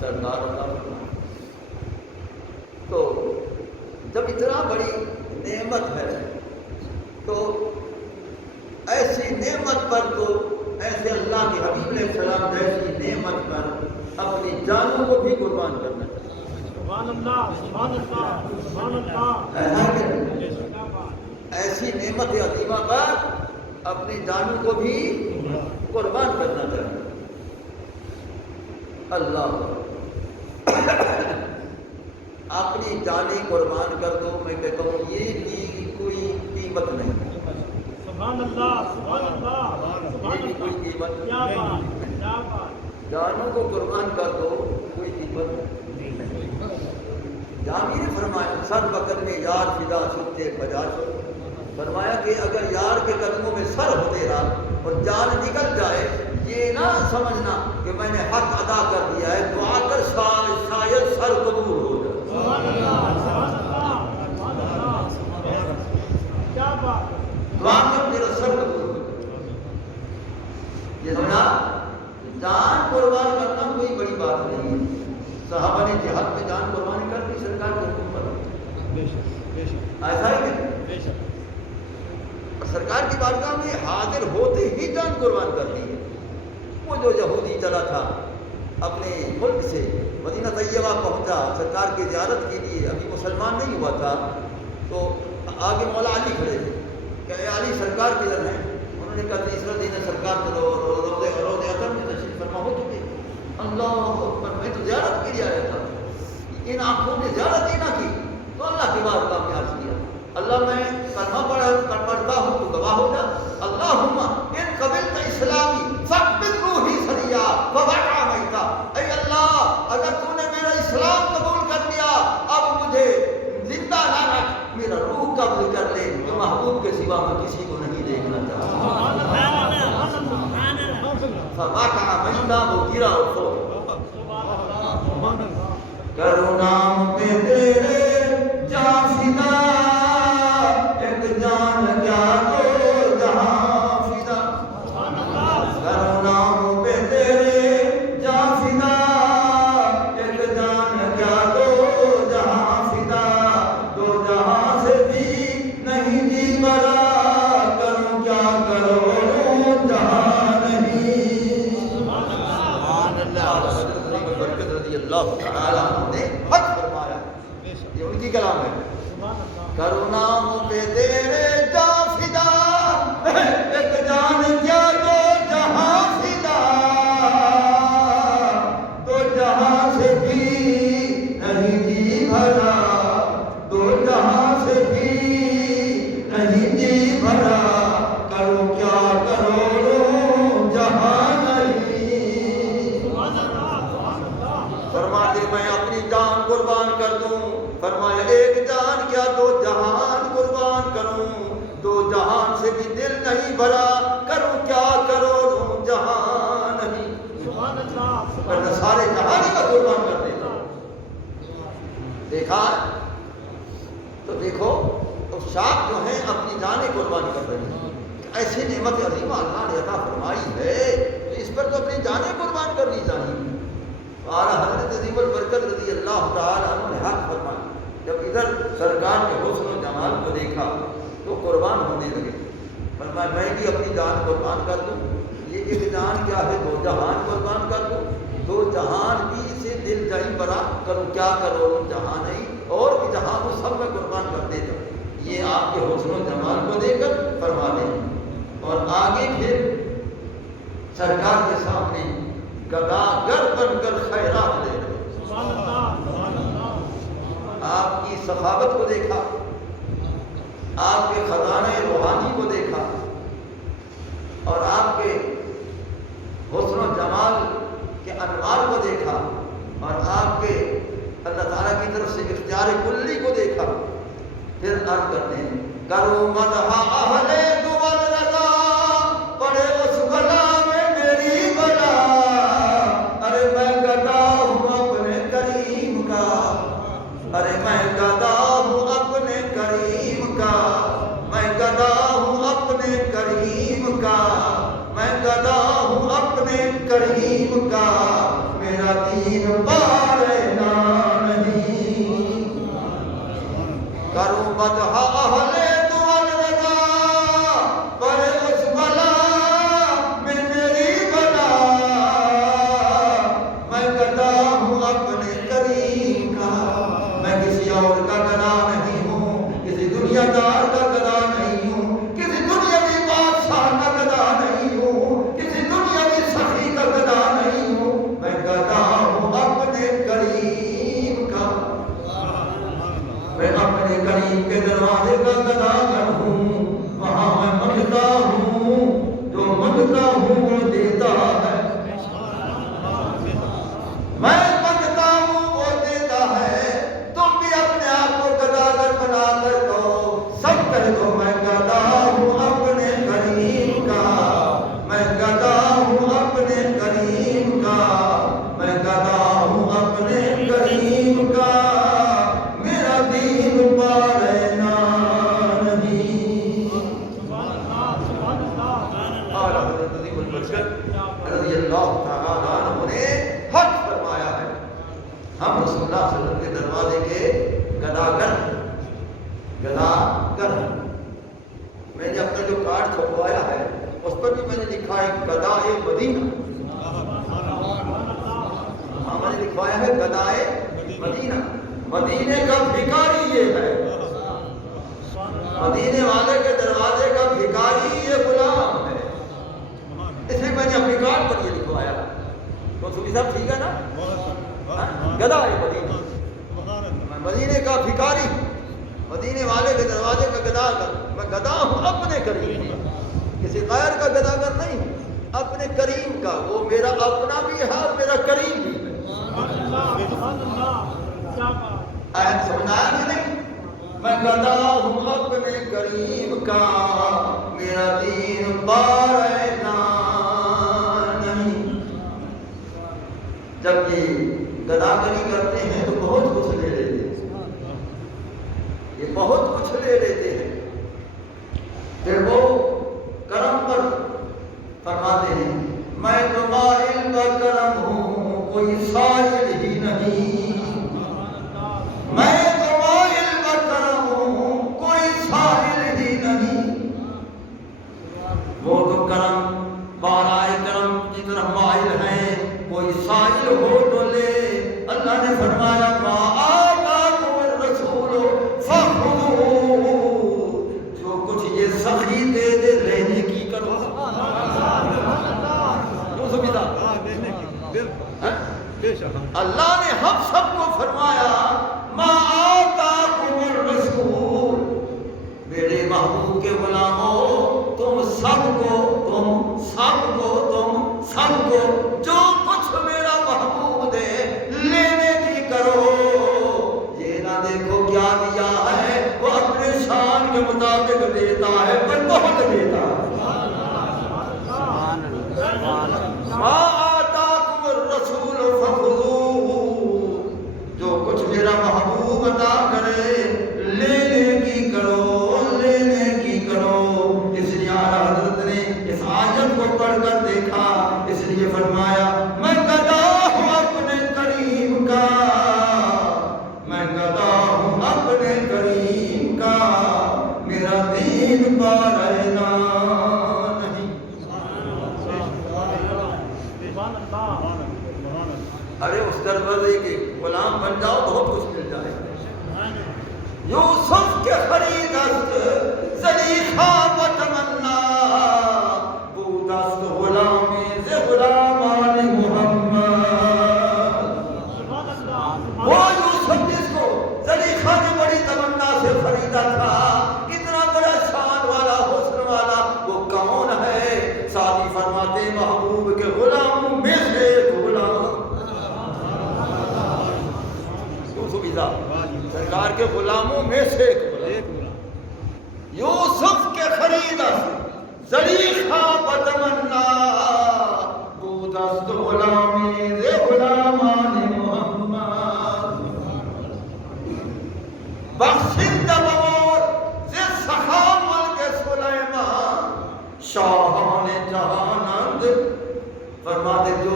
سردار عطا فرما. تو جب اتنا بڑی نعمت ہے تو ایسی نعمت پر تو ایسے اللہ کے حبیب علیہ السلام جیسی نعمت پر اپنی جانوں کو بھی قربان کرنا چاہیے. سبحان اللہ، سبحان اللہ، سبحان اللہ. ایسا کہ ایسی نعمت عظیمہ پر اپنی جانوں کو بھی قربان کرنا چاہیے. اللہ اپنی جانیں قربان کر دو، میں کہتا ہوں یہ بھی کوئی قیمت نہیں. سبحان اللہ، سبحان اللہ، یہ بھی کوئی قیمت کیا بات، کیا بات. جانوں کو قربان کر دو، کوئی قیمت نہیں. جامی نے فرمایا سر وقت میں یار فدا چھپتے بجا چھو. فرمایا کہ اگر یار کے قدموں میں سر ہو تیرا اور جان نکل جائے، یہ نہ سمجھنا کہ میں نے حق ادا کر دیا ہے، دعا کر شاید سر قبول ہو جائے. سبحان اللہ، سبحان اللہ، سبحان اللہ. کیا بات. دعا کر میرا سر قبول ہو جائے. یہ سمجھا، جان قربان کرنا کوئی بڑی بات نہیں ہے. صحابہ نے جہاد میں جان قربانی کر دی سرکار کے حکم پر. ایسا ہے کہ اور سرکار کی بارگاہ میں حاضر ہوتے ہی جان قربان کر دی ہے. وہ جو یہودی چلا تھا اپنے ملک سے مدینہ طیبہ پہنچا سرکار کی زیارت کے لیے، ابھی مسلمان نہیں ہوا تھا، تو آگے مولا علی کھڑے تھے کہ اے علی سرکار کدھر ہیں؟ انہوں نے کہا تیسرا دن ہے سرکار تو روضہ اطہر میں تشریف فرما ہو چکے. اللہ اکبر، میں تو زیارت کے لیے آیا تھا. ان آنکھوں نے زیارت ہی نہ کی تو اللہ کی بارگاہ میں عرض کیا اللہ میں کلمہ پڑھتا ہوں تو گواہ ہو جا. اللہم ان قبلت اسلامی فاقبض روحی سریا وبقع میتا. اے اللہ اگر تو نے میرا اسلام قبول کر لیا اب مجھے زندہ نہ رکھ، میرا روح قبض کر لے، جو محبوب کے سوا میں کسی کو نہیں دیکھنا چاہتا. فبقع میتا، وہ گرا اور سو. کرو نام پہ تیرے جان فدا، ایک جان کیا دو جہاں فدا. کرو نام پہ تیرے جان فدا، ایک جان کیا دو جہاں فدا. دو جہاں سے بھی نہیں جی بھرا، کروں کیا کرو جہاں نہیں. برکت رضی اللہ تعالیٰ نے حق فرمایا، یہ ان کی کلام ہے. کرو نام پہ تیرے جان فدا، ایک جان کیا دو جہاں فدا. دو جہاں سے بھی نہیں جی بھرا، دو جہاں سے بھی نہیں جی بھرا. کرو کیا کرو جہاں نہیں. فرماتے میں اپنی جان قربان کر دوں. فرمایا ایک جان کیا دو جہان قربان کروں. دو جہان سے بھی دل نہیں بھرا، کروں کیا کرو جہان نہیں. ورنہ سارے جہان ہی کا قربان کر دیتا. دیکھا تو دیکھو افشاق جو ہیں اپنی جانیں قربان کر رہی ہیں. ایسی نعمت عظیمہ اللہ نے عطا فرمائی ہے تو اس پر تو اپنی جانیں قربان کرنی چاہیے. اور حضرت عظیم البرکت رضی اللہ تعالیٰ عنہ نے حق فرمایا. جب ادھر سرکار کے حسن و جمال کو دیکھا تو قربان ہونے لگے. فرمایا میں بھی اپنی جان قربان کر دوں. یہ ایک جان کیا ہے، دو جہان قربان کر دوں. دو جہان بھی سے دل جائی برا، کروں کیا کرو جہاں نہیں. اور جہاں وہ سب میں قربان کر دیتا. یہ آپ کے حسن و جمال کو دے کر فرما دیں. اور آگے پھر سرکار کے سامنے گداگر بن کر خیرات لے رہے. آپ کی سخاوت کو دیکھا، آپ کے خزانہ روحانی کو دیکھا، اور آپ کے حسن و جمال کے انوار کو دیکھا، اور آپ کے اللہ تعالیٰ کی طرف سے اختیار کلی کو دیکھا. پھر عرض کرتے ہیں کرو مدح اہل دول رضا پڑے اس بلا میں میری بلا ارے میں گدا ہوں اپنے کریم کا ارے میں گدا ہوں اپنے کریم کا میں گدا ہوں اپنے کریم کا میں گدا ہوں اپنے کریم کا میرا دین پارنا نہیں کروں مدح اہل دول رضا پڑے اس بلا میں میری بلا میں گدا ہوں اپنے کریم کا میں کسی اور کا گدا نہیں ہوں کسی دنیا دار کا گدا نہیں ہوں کسی دنیاوی بادشاہ کا گدا نہیں ہوں کسی دنیاوی سخی کا گدا نہیں ہوں میں گدا ہوں اپنے کریم کا میں اپنے کریم کے دروازے کا گداگر ہوں وہاں میں منگتا ہوں جو منگتا ہوں وہ دیتا ہے میں منگتا ہوں وہ دیتا ہے تم بھی اپنے آپ کو گداگر بنا کر کہو سب کہہ دو میں گدا ہوں اپنے کریم کا میں گدا ہوں اپنے کریم کا میں گدا ہوں اپنے کریم کا میرا دین پارنا نہیں اور حضرت عظیم البرکت رضی اللہ تعالیٰ عنہ نے حق فرمایا ہے ہم رسول اللہ صلی اللہ علیہ وسلم کے دروازے کے گداگر میں نے اپنا جو کارڈ چھپوایا ہے اس پر بھی میں نے لکھا ہے گدائے مدینہ ہاں میں نے لکھوایا ہے گدائے مدینہ مدینے کا بھکاری یہ ہے مدینے والے کے دروازے کا بھکاری یہ غلام ہے اس لیے میں نے اپنی کارڈ پر یہ لکھوایا تو سبھی صاحب ٹھیک ہے نا گدا ہے مدینہ مدینے کا بھکاری مدینے والے کے دروازے کا گداگر میں گدا ہوں اپنے کریم کا کسی غیر کا گداگر نہیں ہوں اپنے کریم کا وہ میرا اپنا بھی ہے اور میرا کریم بھی ہے سمجھنا ہے کہ نہیں میں گدا ہوں اپنے کریم کا میرا دین پارنا نہیں جب یہ گداگری کرتے ہیں تو بہت کچھ لے لیتے ہیں یہ بہت کچھ لے لیتے ہیں پھر وہ کرم پر فرماتے ہیں میں تو مائل کا کرم ہوں کوئی سائل ہی نہیں میں تو مائل کا کرم ہوں کوئی سائل ہی نہیں وہ تو کرم بارائے کرم کی طرف مائل ہیں کوئی سائل ہو تو لے اللہ نے فرمایا ما آتاکم الرسول فخذوہ جو کچھ یہ سخی دے دے لینے کی کرو اللہ نے ہم سب کو فرمایا ما آتاکم الرسول میرے محبوب کے غلاموں تم سب کو جو کچھ میرا محبوب دے لینے کی کرو یہ نہ دیکھو کیا دیا ہے وہ اپنے شان کے مطابق دیتا ہے پر بہت دیتا ہے ما آتاکم الرسول فخذوہ جو کچھ میرا محبوب عطا کرے لینے کی کرو اس لیے اعلیٰ حضرت نے اس آیت کو پڑھ کر دیکھا اس لیے فرمایا میں گدا ہوں اپنے کریم کا میں گدا ہوں اپنے کریم کا میرا دین پارنا نہیں ارے اس دروازے کے غلام بن جاؤ بہت کچھ مل جائے یوسف کے خریدست زلیخا و تمنا بودست غلامی ز غلامان محمد وہ یوسف جس کو زلیخا نے بڑی تمنا سے خریدا تھا اتنا بڑا شان والا حسن والا وہ کون ہے ساتھی فرماتے محبوب کے غلاموں میں سے ایک غلام سرکار کے غلاموں میں سے ایک یوسف کے خریدا زلیخا بتمنا بودست غلامی ز غلامان محمد بخشندہ بمور ز سخا ملک سلیمان شاہان جہانند فرماتے جو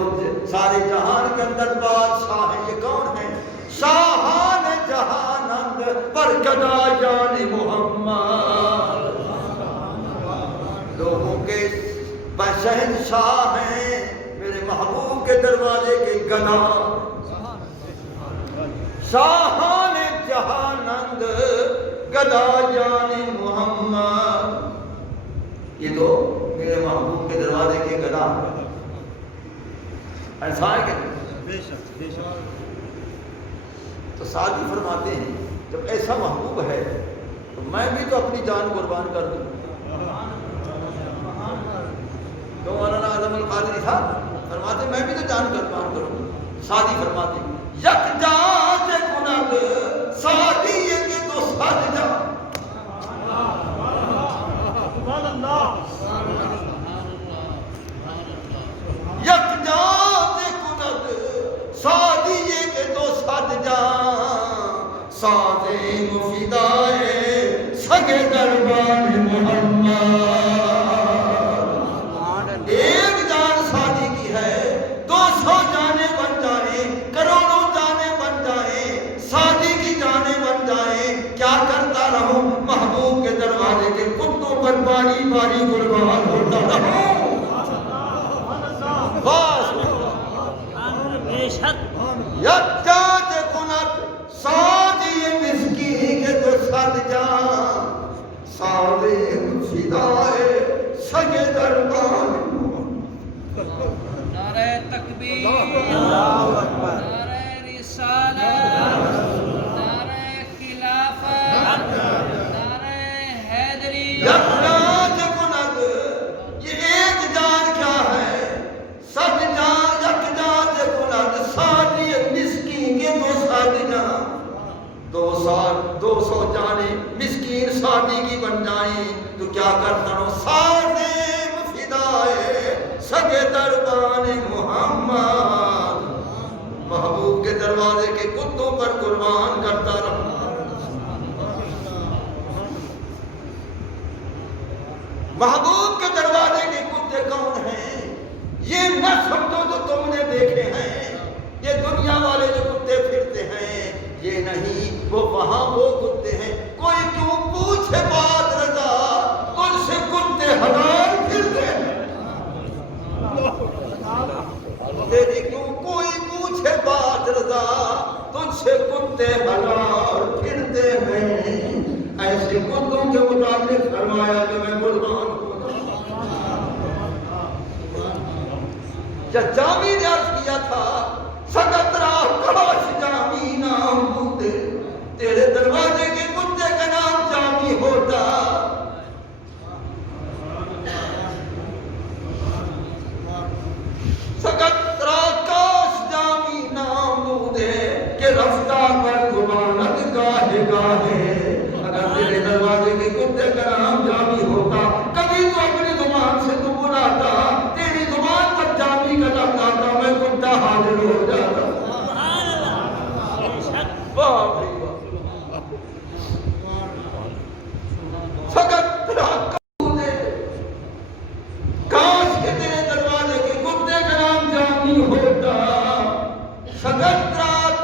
سارے جہان کے اندر بادشاہ ہے یہ کون ہے؟ شاہان جہانند پر گدا جان محمد لوگوں کے شہنشاہ ہیں میرے محبوب کے دروازے کے گدا شاہان جہانند گدا جان محمد یہ تو میرے محبوب کے دروازے کے گدا ایسا ہے کہ تو ساتھی فرماتے ہیں جب ایسا محبوب ہے تو میں بھی تو اپنی جان قربان کر دوں تو مولانا اعظم القادری تھا فرماتے میں بھی تو جان قربان کروں ساتھی فرماتے یک جان سے کند ساتھی یہ کہ تو ساتھ جا یک جان سے کند ساتھی یہ کہ تو ساتھ جا ساتھ مفیدائے سگے دربان محمد ایک جان ساتھی کی ہے 200 جانیں بن جائیں کروڑوں جانیں بن جائیں ساتھی کی جانیں بن جائیں کیا کرتا رہوں محبوب کے دروازے کے کتوں پر باری باری قربان ہوتا رہوں بس یک جان کنت ساتھی مسکین کے تو ساتھ جان سارے فدائے سگے دربان نعرہ تکبیر نعرہ رسالت نعرہ خلافت نعرہ حیدری یک جان کنت یہ ایک جان کیا ہے سب جان یک جان کنت ساتھی مسکین کے تو ساتھ جان 200 جانیں مسکین ساتھی کی بن جائیں تو کیا کرتا ہوں ساتھی فدائے سگے دربان محمد محبوب کے دروازے کے کتوں پر قربان کرتا رہا محبوب کے دروازے کے کتے کون ہیں یہ نہ سمجھو جو تم نے دیکھے ہیں یہ دنیا والے جو کتے پھرتے ہیں یہ نہیں وہ وہاں وہ کتے ہیں کوئی کیوں پوچھے بات رضا ان سے کتے حلال پھرتے ہیں تیری کیوں کوئی پوچھے بات رضا تجھ سے کتے حلال پھرتے ہیں ایسے کتوں کے متعلق فرمایا کہ میں قربان ہوں جب جامی نے عرض کیا تھا سکت راہ کاش جامی نام ہوتے تیرے دروازے کے کتے کا نام جامی ہوتا سکت راہ کاش جامی نام ہوتے کہ رفتہ پر گمانت گاہے گاہے اگر تیرے دروازے کے کتے کا نام جامی ہوتا کبھی تو اپنی زبان سے تو بلاتا تیری زبان پر جامی کا لفظ آتا میں کتا حاضر ہو جاتا فقط دے کاش کے تیرے دروازے کے کتے کا نام جامی ہوتا فقط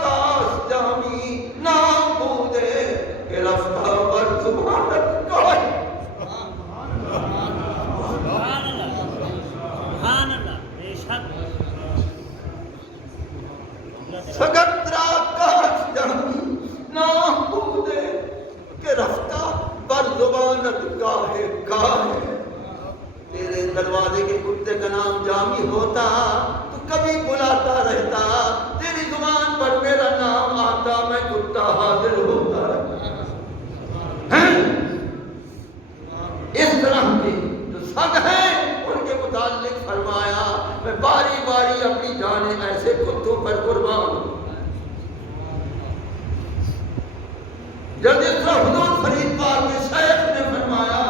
کاش جامی نام بودے کہ رفتہ پر سبحانت کاش فقط کاش جامی نام بودے کہ رفتہ پر زبانت گاہے گاہے تیرے دروازے کے کتے کا نام جامی ہوتا تو کبھی بلاتا رہتا تیری زبان پر میرا نام آتا میں کتا حاضر ہوتا رہتا اس طرح کی جو سگ ہیں ان کے متعلق فرمایا میں باری باری اپنی جانیں ایسے کتوں پر قربان ہوں جب اس طرح حضور فرید پاک کے شیخ نے فرمایا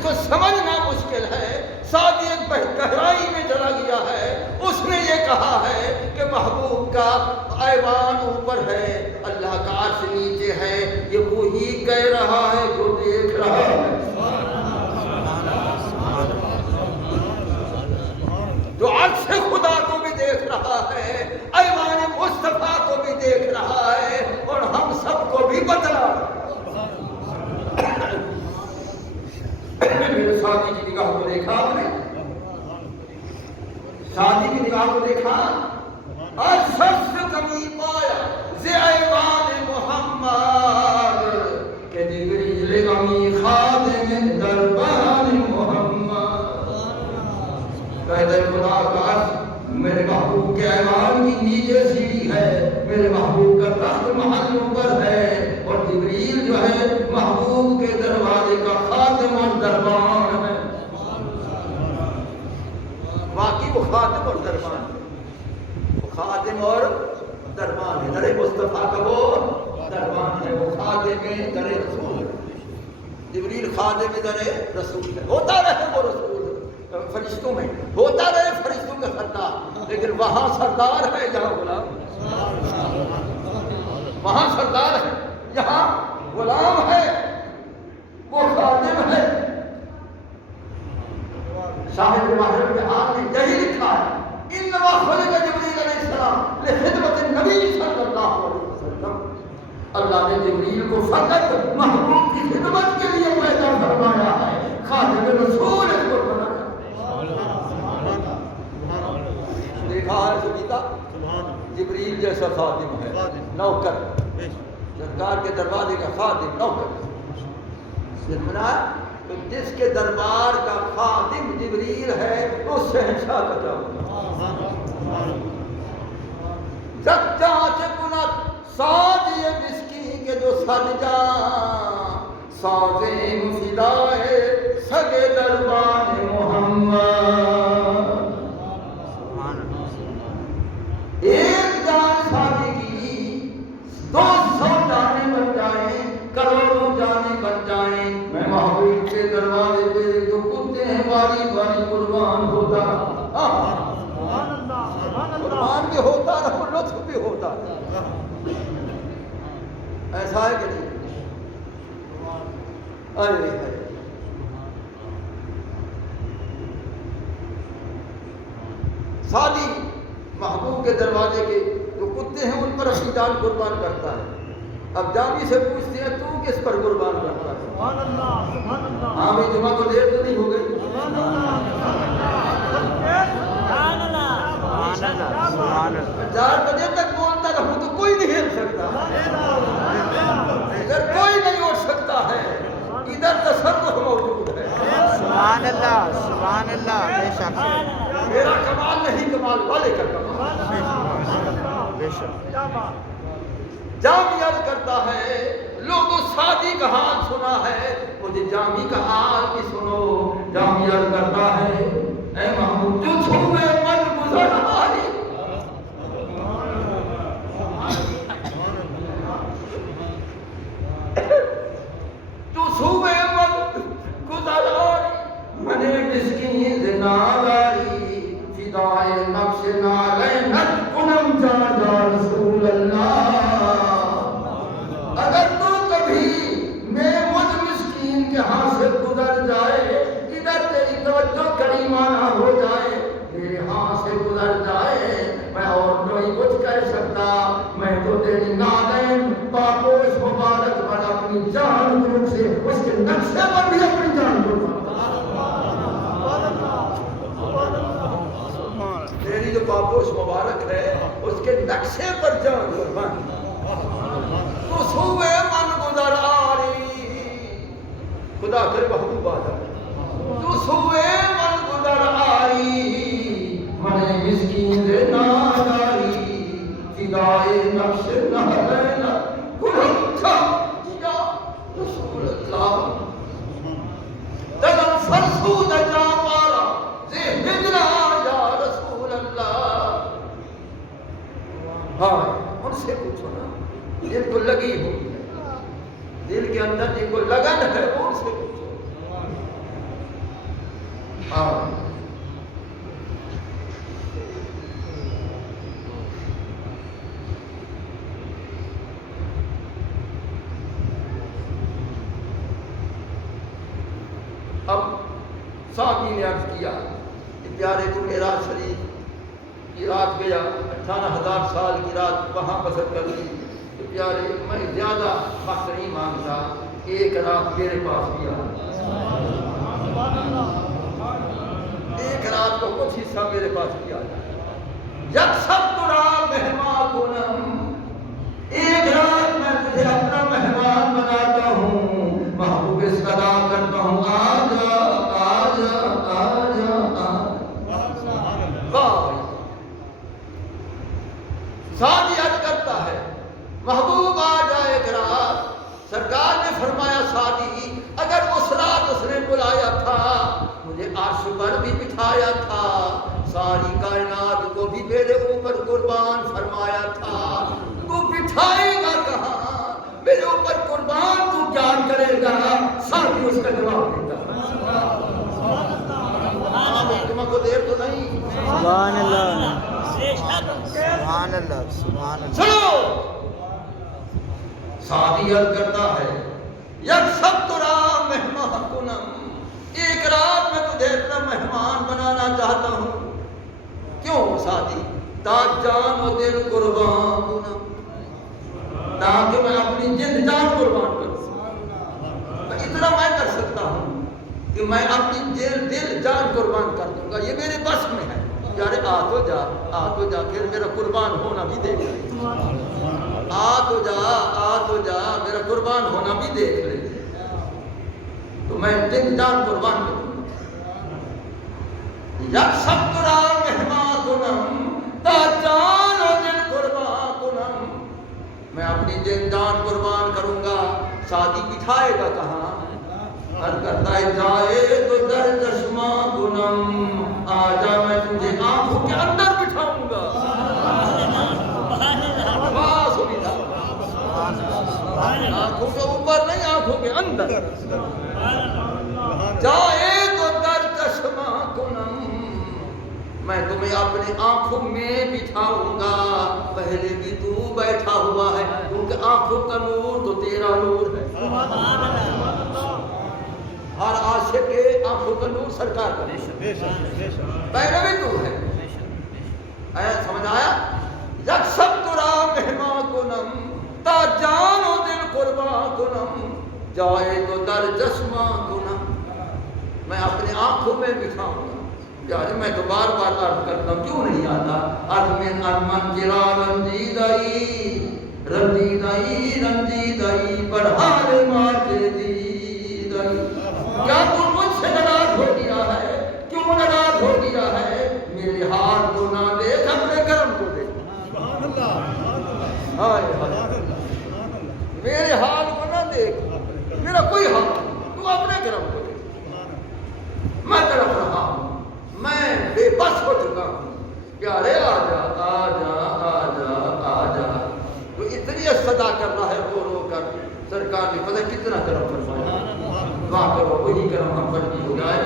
جس کو سمجھنا مشکل ہے، ساتھ ایک گہرائی میں چلا گیا ہے، اس نے یہ کہا ہے کہ محبوب کا ایوان اوپر ہے، اللہ کا عرش نیچے ہے، یہ وہی کہہ رہا ہے جو دیکھ رہا ہے، جو عرش خدا کو بھی دیکھ رہا ہے، ایوان مصطفیٰ کو بھی دیکھ رہا ہے، اور ہم سب کو بھی بتلا رہا ہے۔ میرے ساتھی کی نگاہ کو دیکھا آپ نے، ساتھی کی نگاہ کو دیکھا، آج شخص کمی پایا زی ایوان محمد کہ جبریل غمی خادم دربان محمد، کہتے خدا کا عرش میرے محبوب کے ایوان کی نیچے سیڑھی ہے، میرے محبوب کا تخت محل اوپر ہے، اور جبریل جو ہے محبوب کے دروازے کا خادم اور دربان ہے۔ باقی وہ خادم اور دربان ہے، وہ خادم اور دربان ہے، در مصطفیٰ کا وہ دربان ہے، وہ خادم در رسول ہے، جبریل خادم در رسول ہے، ہوتا رہے وہ رسول فرشتوں میں، ہوتا رہے فرشتوں کا سردار، لیکن وہاں سردار ہے جہاں غلام، وہاں سردار ہے یہاں غلام ہے، وہ خادم ہے۔ صاحب محرم کے ہاتھ میں یہی لکھا ہے، انما خلق جبریل علیہ السلام لخدمت النبی صلی اللہ علیہ وسلم، اللہ نے جبریل کو فقط محبوب کی خدمت کے لیے پیدا فرمایا ہے، خادم رسول اس کو بنایا۔ دیکھا ہے سنیتا، جبریل جیسا خادم ہے، نوکر، سرکار کے دروازے کا خادم نوکر، سمجھنا ہے؟ تو جس کے دربار کا خادم جبریل ہے اس شہنشاہ کا کیا ہوگا؟ سچا چکنت ساز یہ مسکین کے جو سج جان، سازیں مفیدائے سگے دربان محمد، ایک جان شادی کی 200 جانیں بن جائیں، کروڑوں جانیں بن جائیں، میں محبوب کے دروازے پہ جو کتے ہیں باری باری قربان ہوتا رہا، قربان بھی ہوتا رہا، لطف بھی ہوتا رہا، ایسا ہے کہ نہیں؟ ارے شادی محبوب کے دروازے کے جو کتے ہیں ان پر اپنی جان قربان کرتا ہے۔ اب جامی سے پوچھتے ہیں تو کس پر قربان کرتا ہے؟ ہاں بھی جمعہ کو دیر تو نہیں ہو گئی؟ 4 بجے تک بولتا رہوں تو کوئی نہیں ہل سکتا، ادھر کوئی نہیں اٹھ سکتا ہے، ادھر تصرف موجود ہے۔ سبحان اللہ، سبحان اللہ، بے شک میرا کمال نہیں، کمال والے کا کمال۔ بے شک جامی عرض کرتا ہے، لوگوں شادی کا حال سنا ہے، مجھے جامی کا حال بھی سنو۔ جامی عرض کرتا ہے، اے محمود جو چھوئے من گزر آئی، جو چھوئے من گزر آئی، من مسکین نالائی، فدائے نفس نالینت کنم جا جا رسول اللہ۔ اگر تو کبھی میں مجھ مسکین کے ہاں سے گزر جائے، ادھر تیری توجہ کریمہ نہ ہو جائے، میرے ہاں سے گزر جائے، میں اور نہیں کچھ کہہ سکتا، میں تو تیری نالین پاپوش مبارک پر اپنی جان گروپ سے اس کے نقشے پر بھی اپنی جان گروپ تیری جو پاپوش مبارک ہے اس کے نقشے پر جان قربان، تو سوئے من گزر آری، خدا کر محبوب آجا، تو سوئے من گزر آری، من مسکین دے ناداری، فدائے نفس نہلینا گلم تھا یا رسول اللہ، دلم فرسود جا پارا زی ہجرہ یا رسول اللہ۔ ہاں ان سے پوچھو نا، دل کو لگی ہو، دل کے اندر جن کو لگن ہے وہ ان سے پوچھو، اب ساقی نے عرض کیا کہ پیارے تو معراج شریف کی رات گیا، 18,000 سال کی رات وہاں بسر کر لی، تو پیارے میں زیادہ حق نہیں مانگتا، ایک رات میرے پاس بھی آ، ایک رات کو کچھ حصہ میرے پاس بھی آ جائے۔ یک سب ترا مہمان کنم، ایک رات میں تجھے اپنا مہمان بناتا ہوں، محبوب صدا کرتا ہوں، آجا آجا آجا آجا۔ ساتھ یاد کرتا ہے محبوب آ جائے ایک رات، سرکار نے فرمایا ساتھی اگر اس رات اس نے بلایا تھا، مجھے عرش پر بھی بٹھایا تھا، ساری کائنات کو بھی میرے اوپر قربان فرمایا تھا، تو بٹھائے گا کہاں، میرے اوپر قربان تو کیا کرے گا؟ ساتھی اس کا جواب دیتا تمہیں کو دیر تو نہیں۔ سبحان اللہ سبحان اللہ سبحان اللہ۔ سنو ساتھی عرض کرتا ہے یک سب ترا مہمان کنم، ایک رات میں تجھے اپنا مہمان بنانا چاہتا ہوں، کیوں ساتھی؟ تاج جان و دل قربان کنم، تاکہ میں اپنی جن جان قربان کروں، اتنا میں کر سکتا ہوں کہ میں اپنی دل جان قربان کر دوں گا، یہ میرے بس میں ہے۔ یار آ تو جا پھر میرا قربان ہونا بھی دیکھ لے، آ تو جا میرا قربان ہونا بھی دیکھ لے، تو میں دل جان قربان کروں گا۔ یک سب ترا مہمان کنم، تا جان و دل قربان کنم، میں اپنی دل جان قربان کروں گا۔ شادی بٹھائے گا کہاں؟ عرض کرتا ہے جائے تو در چشمہ کنم، آجا میں تجھے آنکھوں کے اندر بٹھاؤں گا۔ آنکھوں کے اوپر نہیں، آنکھوں کے اندر۔ جائے تو در چشمہ کنم، میں تمہیں اپنی آنکھوں میں بٹھاؤں گا۔ پہلے بھی تو بیٹھا ہوا ہے کیونکہ آنکھوں کا نور تو تیرا نور ہے۔ ہر عاشق کے آنکھوں کا نور سرکار کا پہلے بھی تو ہے۔ سمجھ آیا؟ یک سب ترا مہمان کنم، تا جان و دل قربان کنم، جائے تو در چشمہ کنم، میں اپنی آنکھوں میں بٹھاؤں گا۔ یار میں تو بار بار عرض کرتا ہوں، کیوں نہیں آتا؟ ارمن ارمن جرا رنجیدائی رنجیدائی رنجیدائی بڑھار ماتے دیدائی، کیا تو مجھ سے ناراض ہو گیا ہے؟ کیوں ناراض ہو گیا ہے؟ میرے ہاتھ کو نہ دیکھ، اپنے کرم کو دیکھ۔ میرے ہاتھ کو نہ دیکھ، میرا کوئی حق نہیں، تو اپنے کرم کو دیکھ۔ میں تڑپ رہا ہوں، میں بے بس ہو چکا ہوں، پیارے آجا آجا آجا آجا۔ تو اتنی صدا کر رہا ہے رو رو کر، سرکار نے پتہ کتنا کرم فرمایا۔ دعا کرو وہی کرم ہم پر بھی ہو جائے،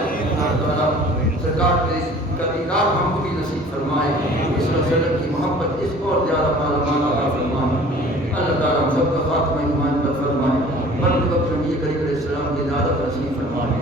سرکار کے کا دیدار ہم کو بھی نصیب فرمائے، اس رسول کی محبت اس کو اور زیادہ مالا فرمائے۔ اللہ تعالیٰ ہم سب کا خاتمہ ایمان پر فرمائے، مرد وقت نبی کریم علیہ السلام کی زیادہ نصیب فرمائے۔